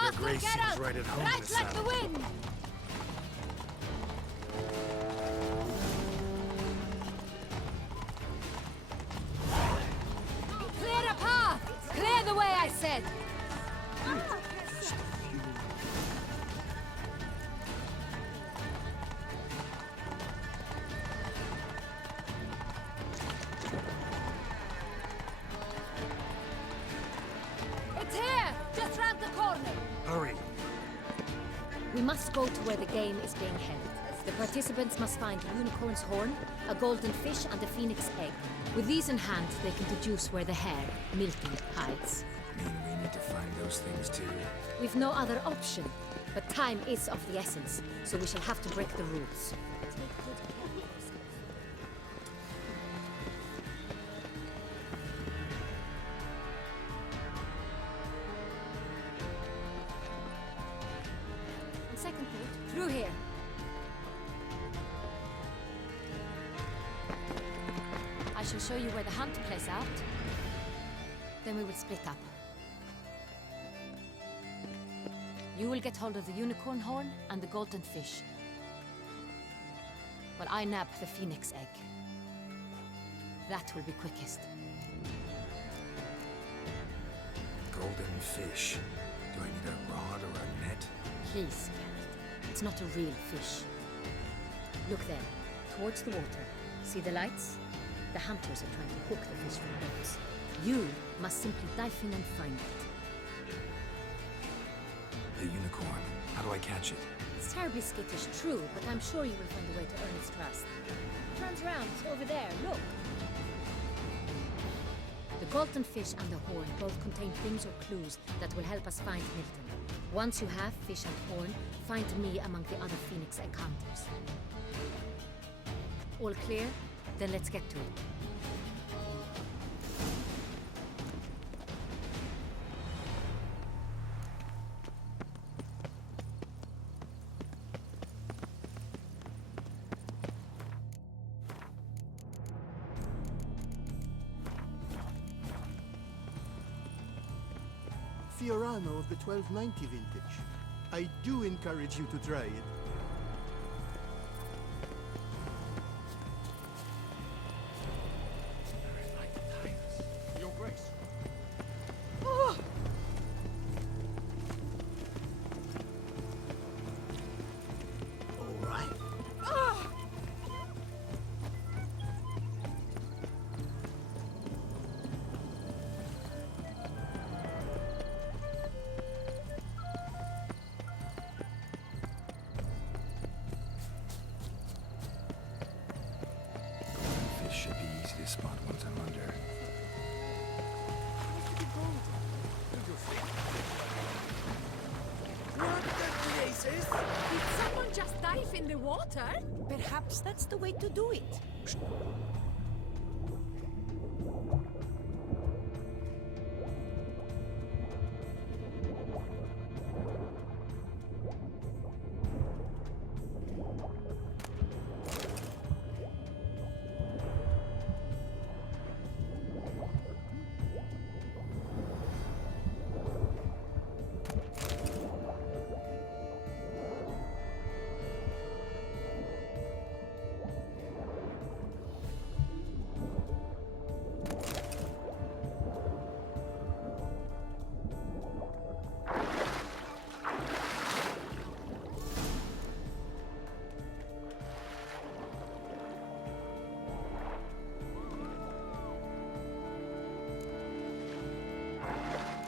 Your Grace seems right at home in Right the like the saddle. wind! Clear a path! Clear the way, I said! It's here! Just round the corner! Hurry. We must go to where the game is being held. The participants must find a unicorn's horn, a golden fish, and a phoenix egg. With these in hand, they can deduce where the hare, Milton, hides. Mean we need to find those things too? We've no other option, but time is of the essence, so we shall have to break the rules. On second thought, through here. I shall show you where the hunt plays out. Then we will split up. You will get hold of the unicorn horn and the golden fish, while I nab the phoenix egg. That will be quickest. Golden fish. Do I need a rod or a net? Please, Geralt. It's not a real fish. Look there, towards the water. See the lights? The hunters are trying to hook the fish from boats. You must simply dive in and find it. The unicorn. How do I catch it? It's terribly skittish, true, but I'm sure you will find a way to earn its trust. Turns around, over there, look. The golden fish and the horn both contain things or clues that will help us find Milton. Once you have fish and horn, find me among the other phoenix egg hunters. All clear? Then let's get to it. Fiorano of the 1290 vintage. I do encourage you to try it. Your Grace. All right. this spot once I'm under. What the places? Did someone just dive in the water? Perhaps that's the way to do it.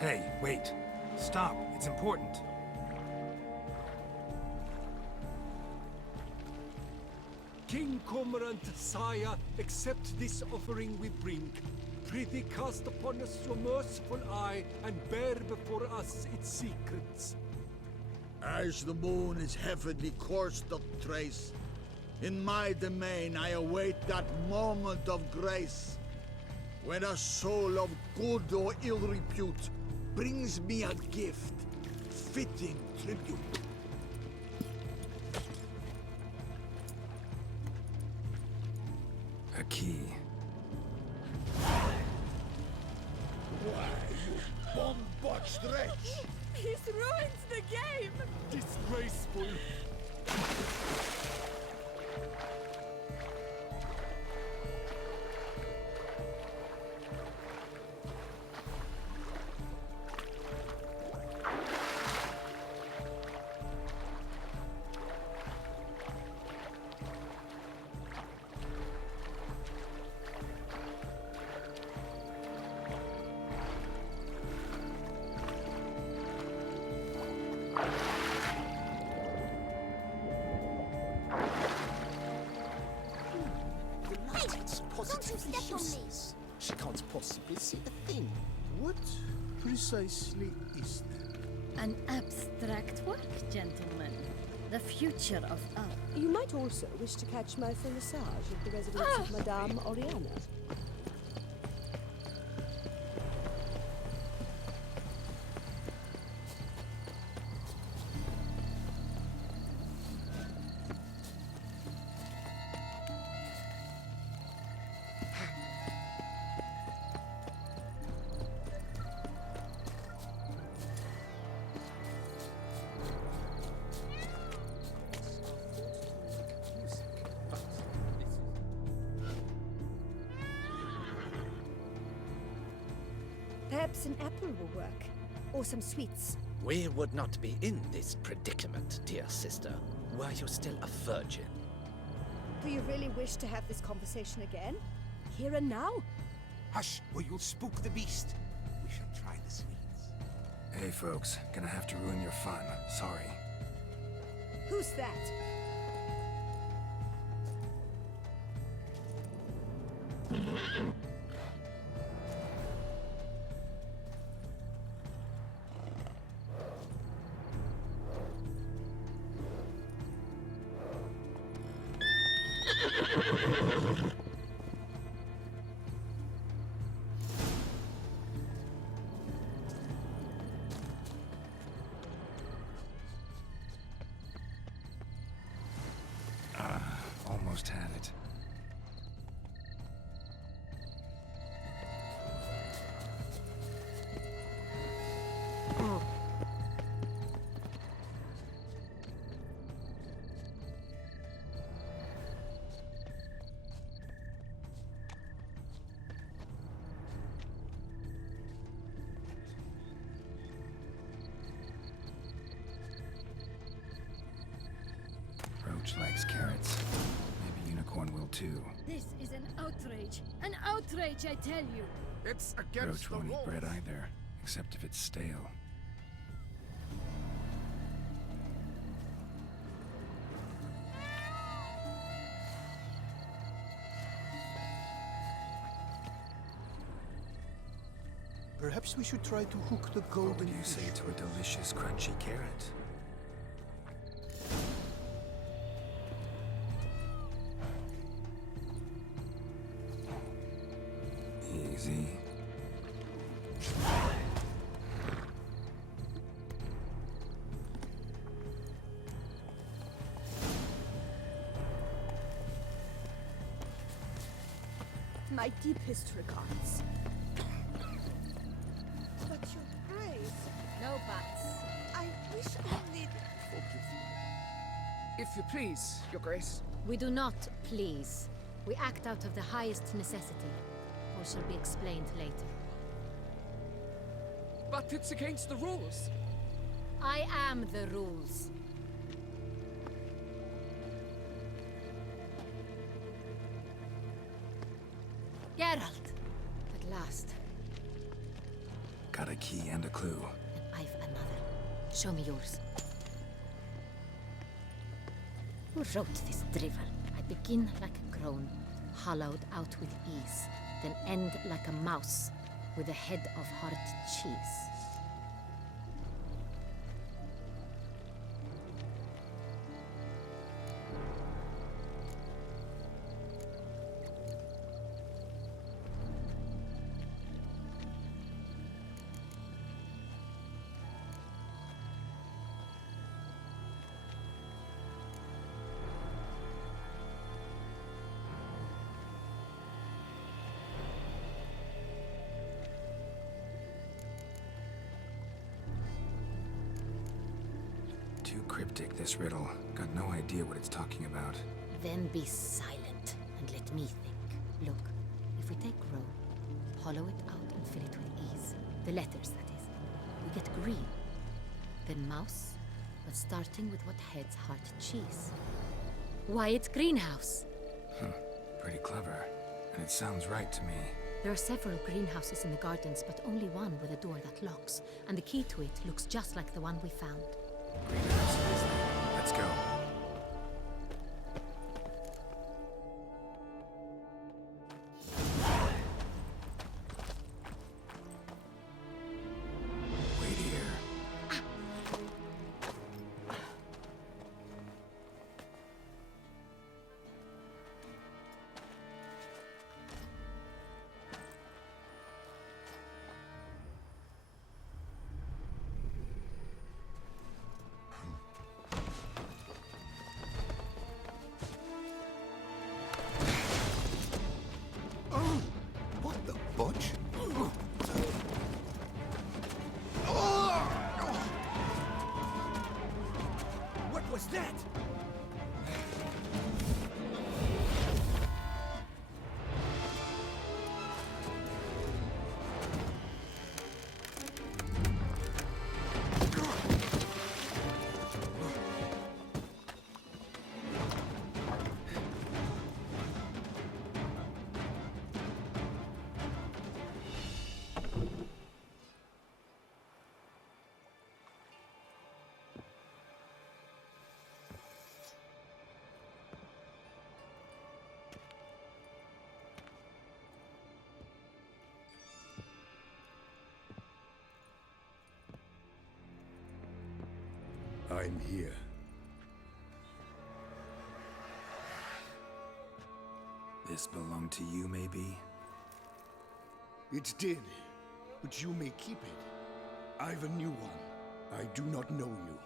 Hey, wait. Stop. It's important. King Cormorant, sire, accept this offering we bring. Prithee cast upon us your merciful eye, and bear before us its secrets. As the moon is heavenly course doth trace, in my domain I await that moment of grace, when a soul of good or ill repute brings me a gift, fitting tribute. A key. Why, you bomb-botched wretch! He's ruined the game! Disgraceful! It's positively useless. She can't possibly see a thing. What precisely is that? An abstract work, gentlemen. The future of art. You might also wish to catch my full massage at the residence of Madame Oriana. Perhaps an apple will work. Or some sweets. We would not be in this predicament, dear sister, were you still a virgin. Do you really wish to have this conversation again? Here and now? Hush, or you'll spook the beast. We shall try the sweets. Hey, folks. Gonna have to ruin your fun. Sorry. Who's that? Almost had it. Roach likes carrots. Maybe Unicorn will too. This is an outrage. An outrage, I tell you. It's against Roach won't eat bread either, except if it's stale. Perhaps we should try to hook the golden What would you say to a delicious, crunchy carrot? Easy. My deepest regards. But your grace. No buts. I wish only. If you please, Your Grace. We do not please. We act out of the highest necessity, or shall be explained later. But it's against the rules. I am the rules. Geralt! At last. Got a key and a clue. And I've another. Show me yours. Who wrote this drivel? I begin like a crone, hollowed out with ease, then end like a mouse, with a head of hard cheese. Too cryptic, this riddle. Got no idea what it's talking about. Then be silent and let me think. Look, if we take row, hollow it out and fill it with ease. The letters, that is. We get green. Then mouse, but starting with what heads heart cheese. Why, it's greenhouse. Pretty clever. And it sounds right to me. There are several greenhouses in the gardens, but only one with a door that locks. And the key to it looks just like the one we found. Let's go. Wait here. What the fudge? What was that? I'm here. This belonged to you, maybe? It did, but you may keep it. I've a new one. I do not know you.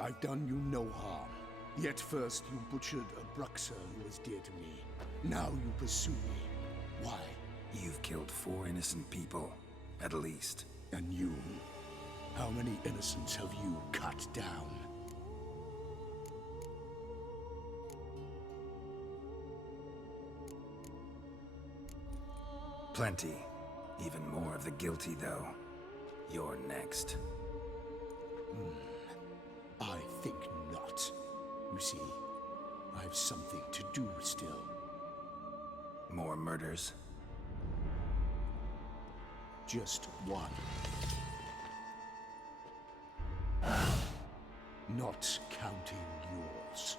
I've done you no harm. Yet first you butchered a Bruxer who was dear to me. Now you pursue me. Why? You've killed 4 innocent people, at least. And you? How many innocents have you cut down? Plenty. Even more of the guilty, though. You're next. I think not. You see, I have something to do still. More murders? Just one. Not counting yours.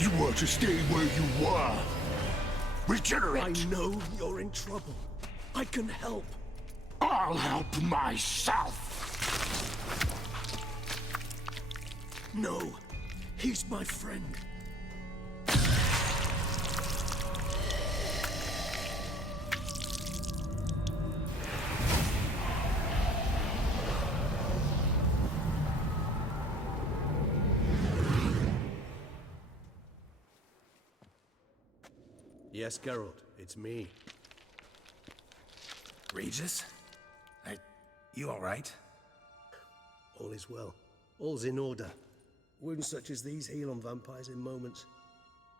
You were to stay where you were. Regenerate! I know you're in trouble. I can help. I'll help myself! No, he's my friend. Yes, Geralt, it's me. Regis? You alright? All is well. All's in order. Wounds such as these heal on vampires in moments.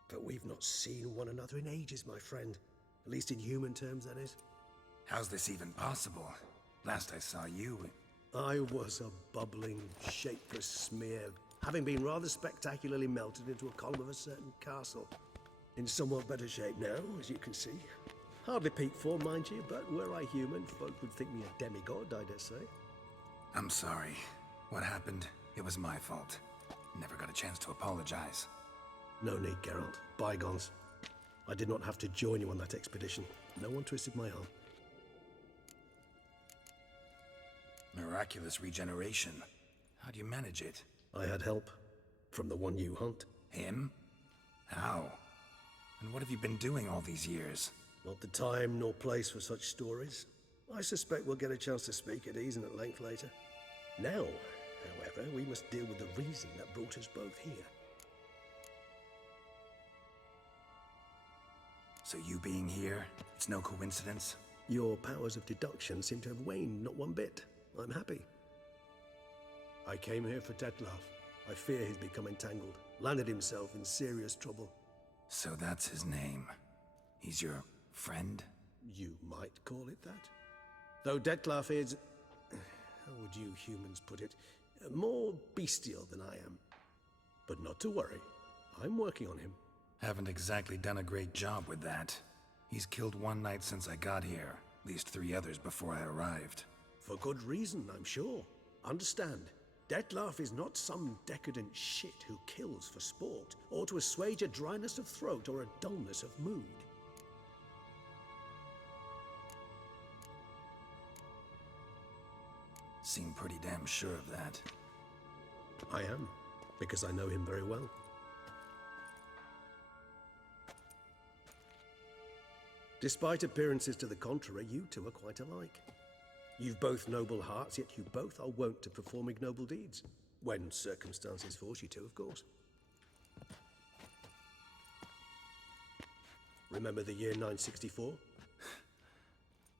But we've not seen one another in ages, my friend. At least in human terms, that is. How's this even possible? Last I saw you... I was a bubbling, shapeless smear, having been rather spectacularly melted into a column of a certain castle. In somewhat better shape now, as you can see. Hardly peak form, mind you, but were I human, folk would think me a demigod, I dare say. I'm sorry. What happened, it was my fault. Never got a chance to apologize. No need, Geralt. Bygones. I did not have to join you on that expedition. No one twisted my arm. Miraculous regeneration. How do you manage it? I had help. From the one you hunt. Him? How? And what have you been doing all these years? Not the time nor place for such stories. I suspect we'll get a chance to speak at ease and at length later. Now, however, we must deal with the reason that brought us both here. So you being here, it's no coincidence? Your powers of deduction seem to have waned not one bit. I'm happy. I came here for Detlaf. I fear he's become entangled, landed himself in serious trouble. So that's his name. He's your friend? You might call it that. Though Detlaf is... how would you humans put it? More bestial than I am. But not to worry. I'm working on him. Haven't exactly done a great job with that. He's killed one knight since I got here. At least 3 others before I arrived. For good reason, I'm sure. Understand, Detlaf is not some decadent shit who kills for sport, or to assuage a dryness of throat or a dullness of mood. Seem pretty damn sure of that. I am, because I know him very well. Despite appearances to the contrary, you two are quite alike. You've both noble hearts, yet you both are wont to perform ignoble deeds. When circumstances force you to, of course. Remember the year 964?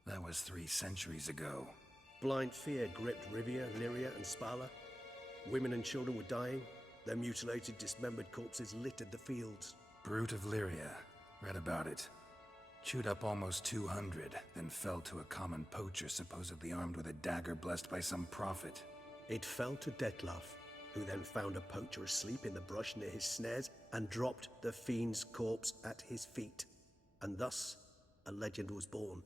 That was 3 centuries ago. Blind fear gripped Rivia, Lyria, and Spala. Women and children were dying. Their mutilated, dismembered corpses littered the fields. Brute of Lyria. Read about it. Chewed up almost 200, then fell to a common poacher supposedly armed with a dagger blessed by some prophet. It fell to Detlaf, who then found a poacher asleep in the brush near his snares and dropped the fiend's corpse at his feet. And thus, a legend was born.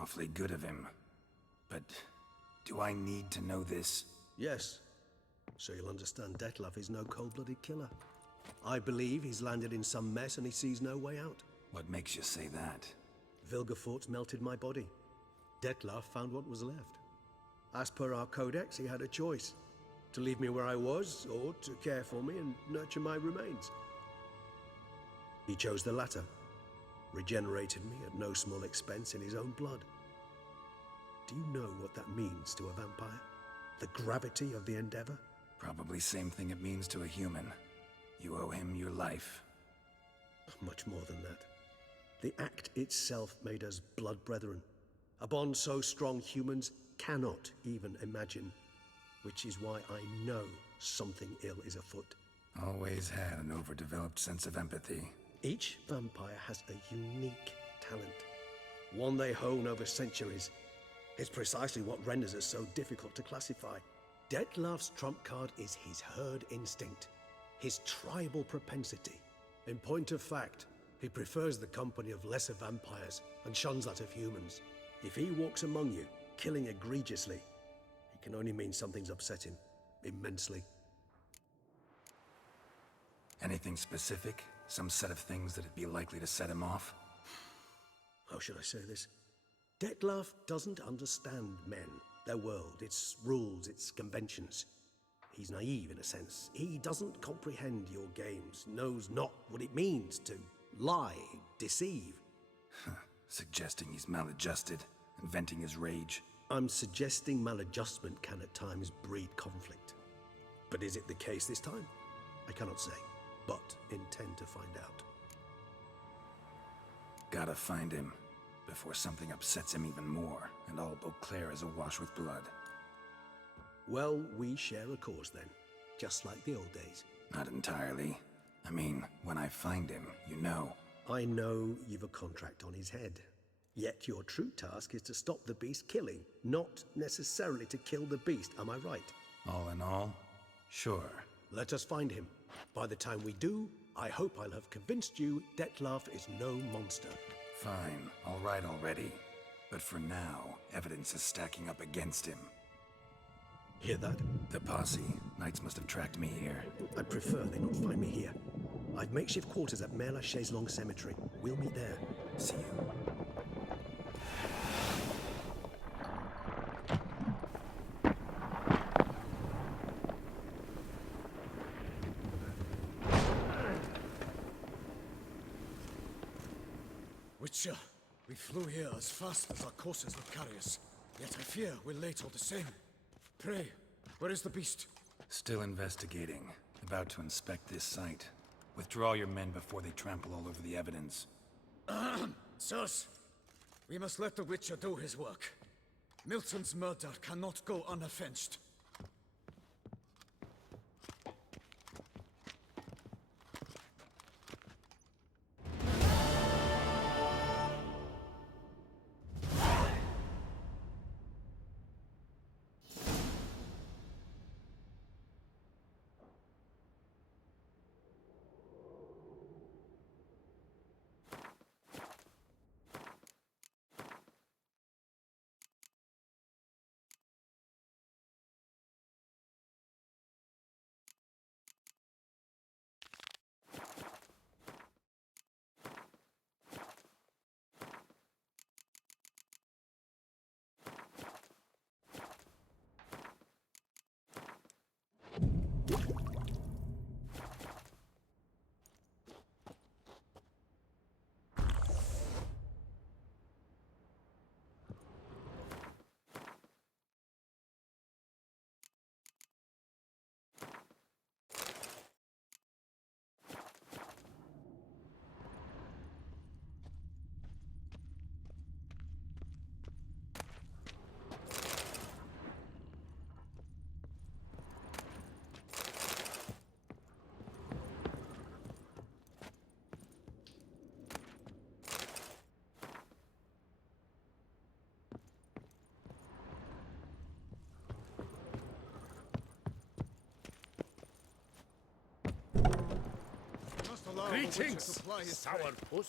Awfully good of him. But do I need to know this? Yes. So you'll understand Detlaf is no cold-blooded killer. I believe he's landed in some mess and he sees no way out. What makes you say that? Vilgefortz melted my body. Detlaf found what was left. As per our codex, he had a choice. To leave me where I was, or to care for me and nurture my remains. He chose the latter. Regenerated me at no small expense in his own blood. Do you know what that means to a vampire? The gravity of the endeavor? Probably same thing it means to a human. You owe him your life. Much more than that. The act itself made us blood brethren. A bond so strong humans cannot even imagine. Which is why I know something ill is afoot. Always had an overdeveloped sense of empathy. Each vampire has a unique talent. One they hone over centuries. It's precisely what renders us so difficult to classify. Detlaf's trump card is his herd instinct, his tribal propensity. In point of fact, he prefers the company of lesser vampires and shuns that of humans. If he walks among you, killing egregiously, it can only mean something's upset him, immensely. Anything specific? Some set of things that'd be likely to set him off? How should I say this? Detlaf doesn't understand men, their world, its rules, its conventions. He's naive in a sense. He doesn't comprehend your games, knows not what it means to lie, deceive. Suggesting he's maladjusted, and venting his rage. I'm suggesting maladjustment can at times breed conflict. But is it the case this time? I cannot say, but intend to find out. Gotta find him, before something upsets him even more, and all Beauclair is awash with blood. Well, we share a cause then, just like the old days. Not entirely. I mean, when I find him, you know. I know you've a contract on his head. Yet your true task is to stop the beast killing, not necessarily to kill the beast, am I right? All in all, sure. Let us find him. By the time we do, I hope I'll have convinced you Detlaf is no monster. Fine, all right already. But for now, evidence is stacking up against him. Hear that? The posse. Knights must have tracked me here. I'd prefer they not find me here. I've makeshift quarters at Mère Lachaise Long Cemetery. We'll meet there. See you. Witcher, we flew here as fast as our courses would carry us. Yet I fear we're late all the same. Pray, where is the beast? Still investigating. About to inspect this site. Withdraw your men before they trample all over the evidence. Sirs, we must let the Witcher do his work. Milton's murder cannot go unavenged. Greetings, sourpuss.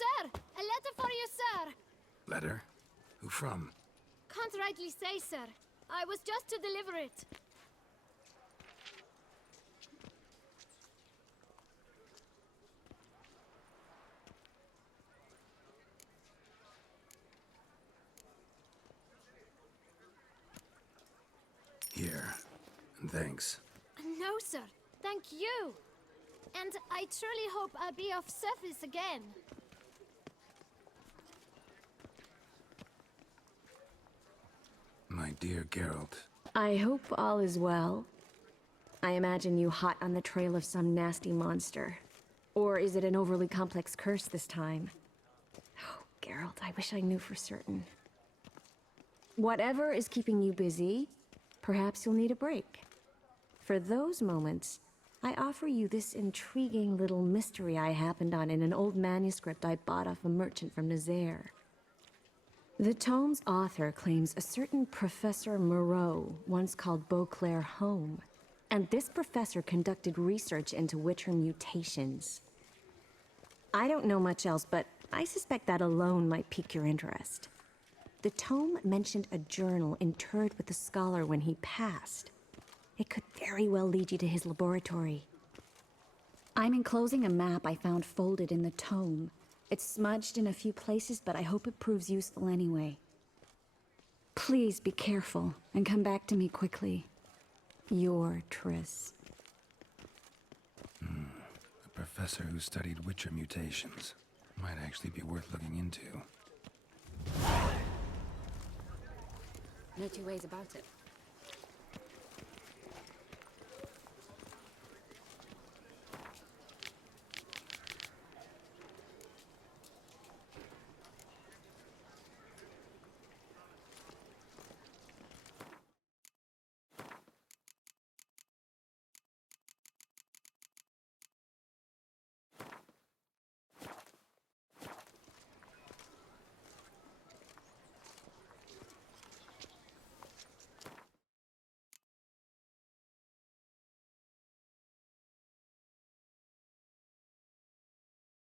Sir! A letter for you, sir! Letter? Who from? Can't rightly say, sir. I was just to deliver it. Here. And thanks. No, sir. Thank you. And I truly hope I'll be of service again. My dear Geralt. I hope all is well. I imagine you hot on the trail of some nasty monster. Or is it an overly complex curse this time? Oh, Geralt, I wish I knew for certain. Whatever is keeping you busy, perhaps you'll need a break. For those moments, I offer you this intriguing little mystery I happened on in an old manuscript I bought off a merchant from Nazaire. The tome's author claims a certain Professor Moreau once called Beauclair home, and this professor conducted research into Witcher mutations. I don't know much else, but I suspect that alone might pique your interest. The tome mentioned a journal interred with the scholar when he passed. It could very well lead you to his laboratory. I'm enclosing a map I found folded in the tome. It's smudged in a few places, but I hope it proves useful anyway. Please be careful and come back to me quickly. Your Triss. A professor who studied Witcher mutations. Might actually be worth looking into. No two ways about it.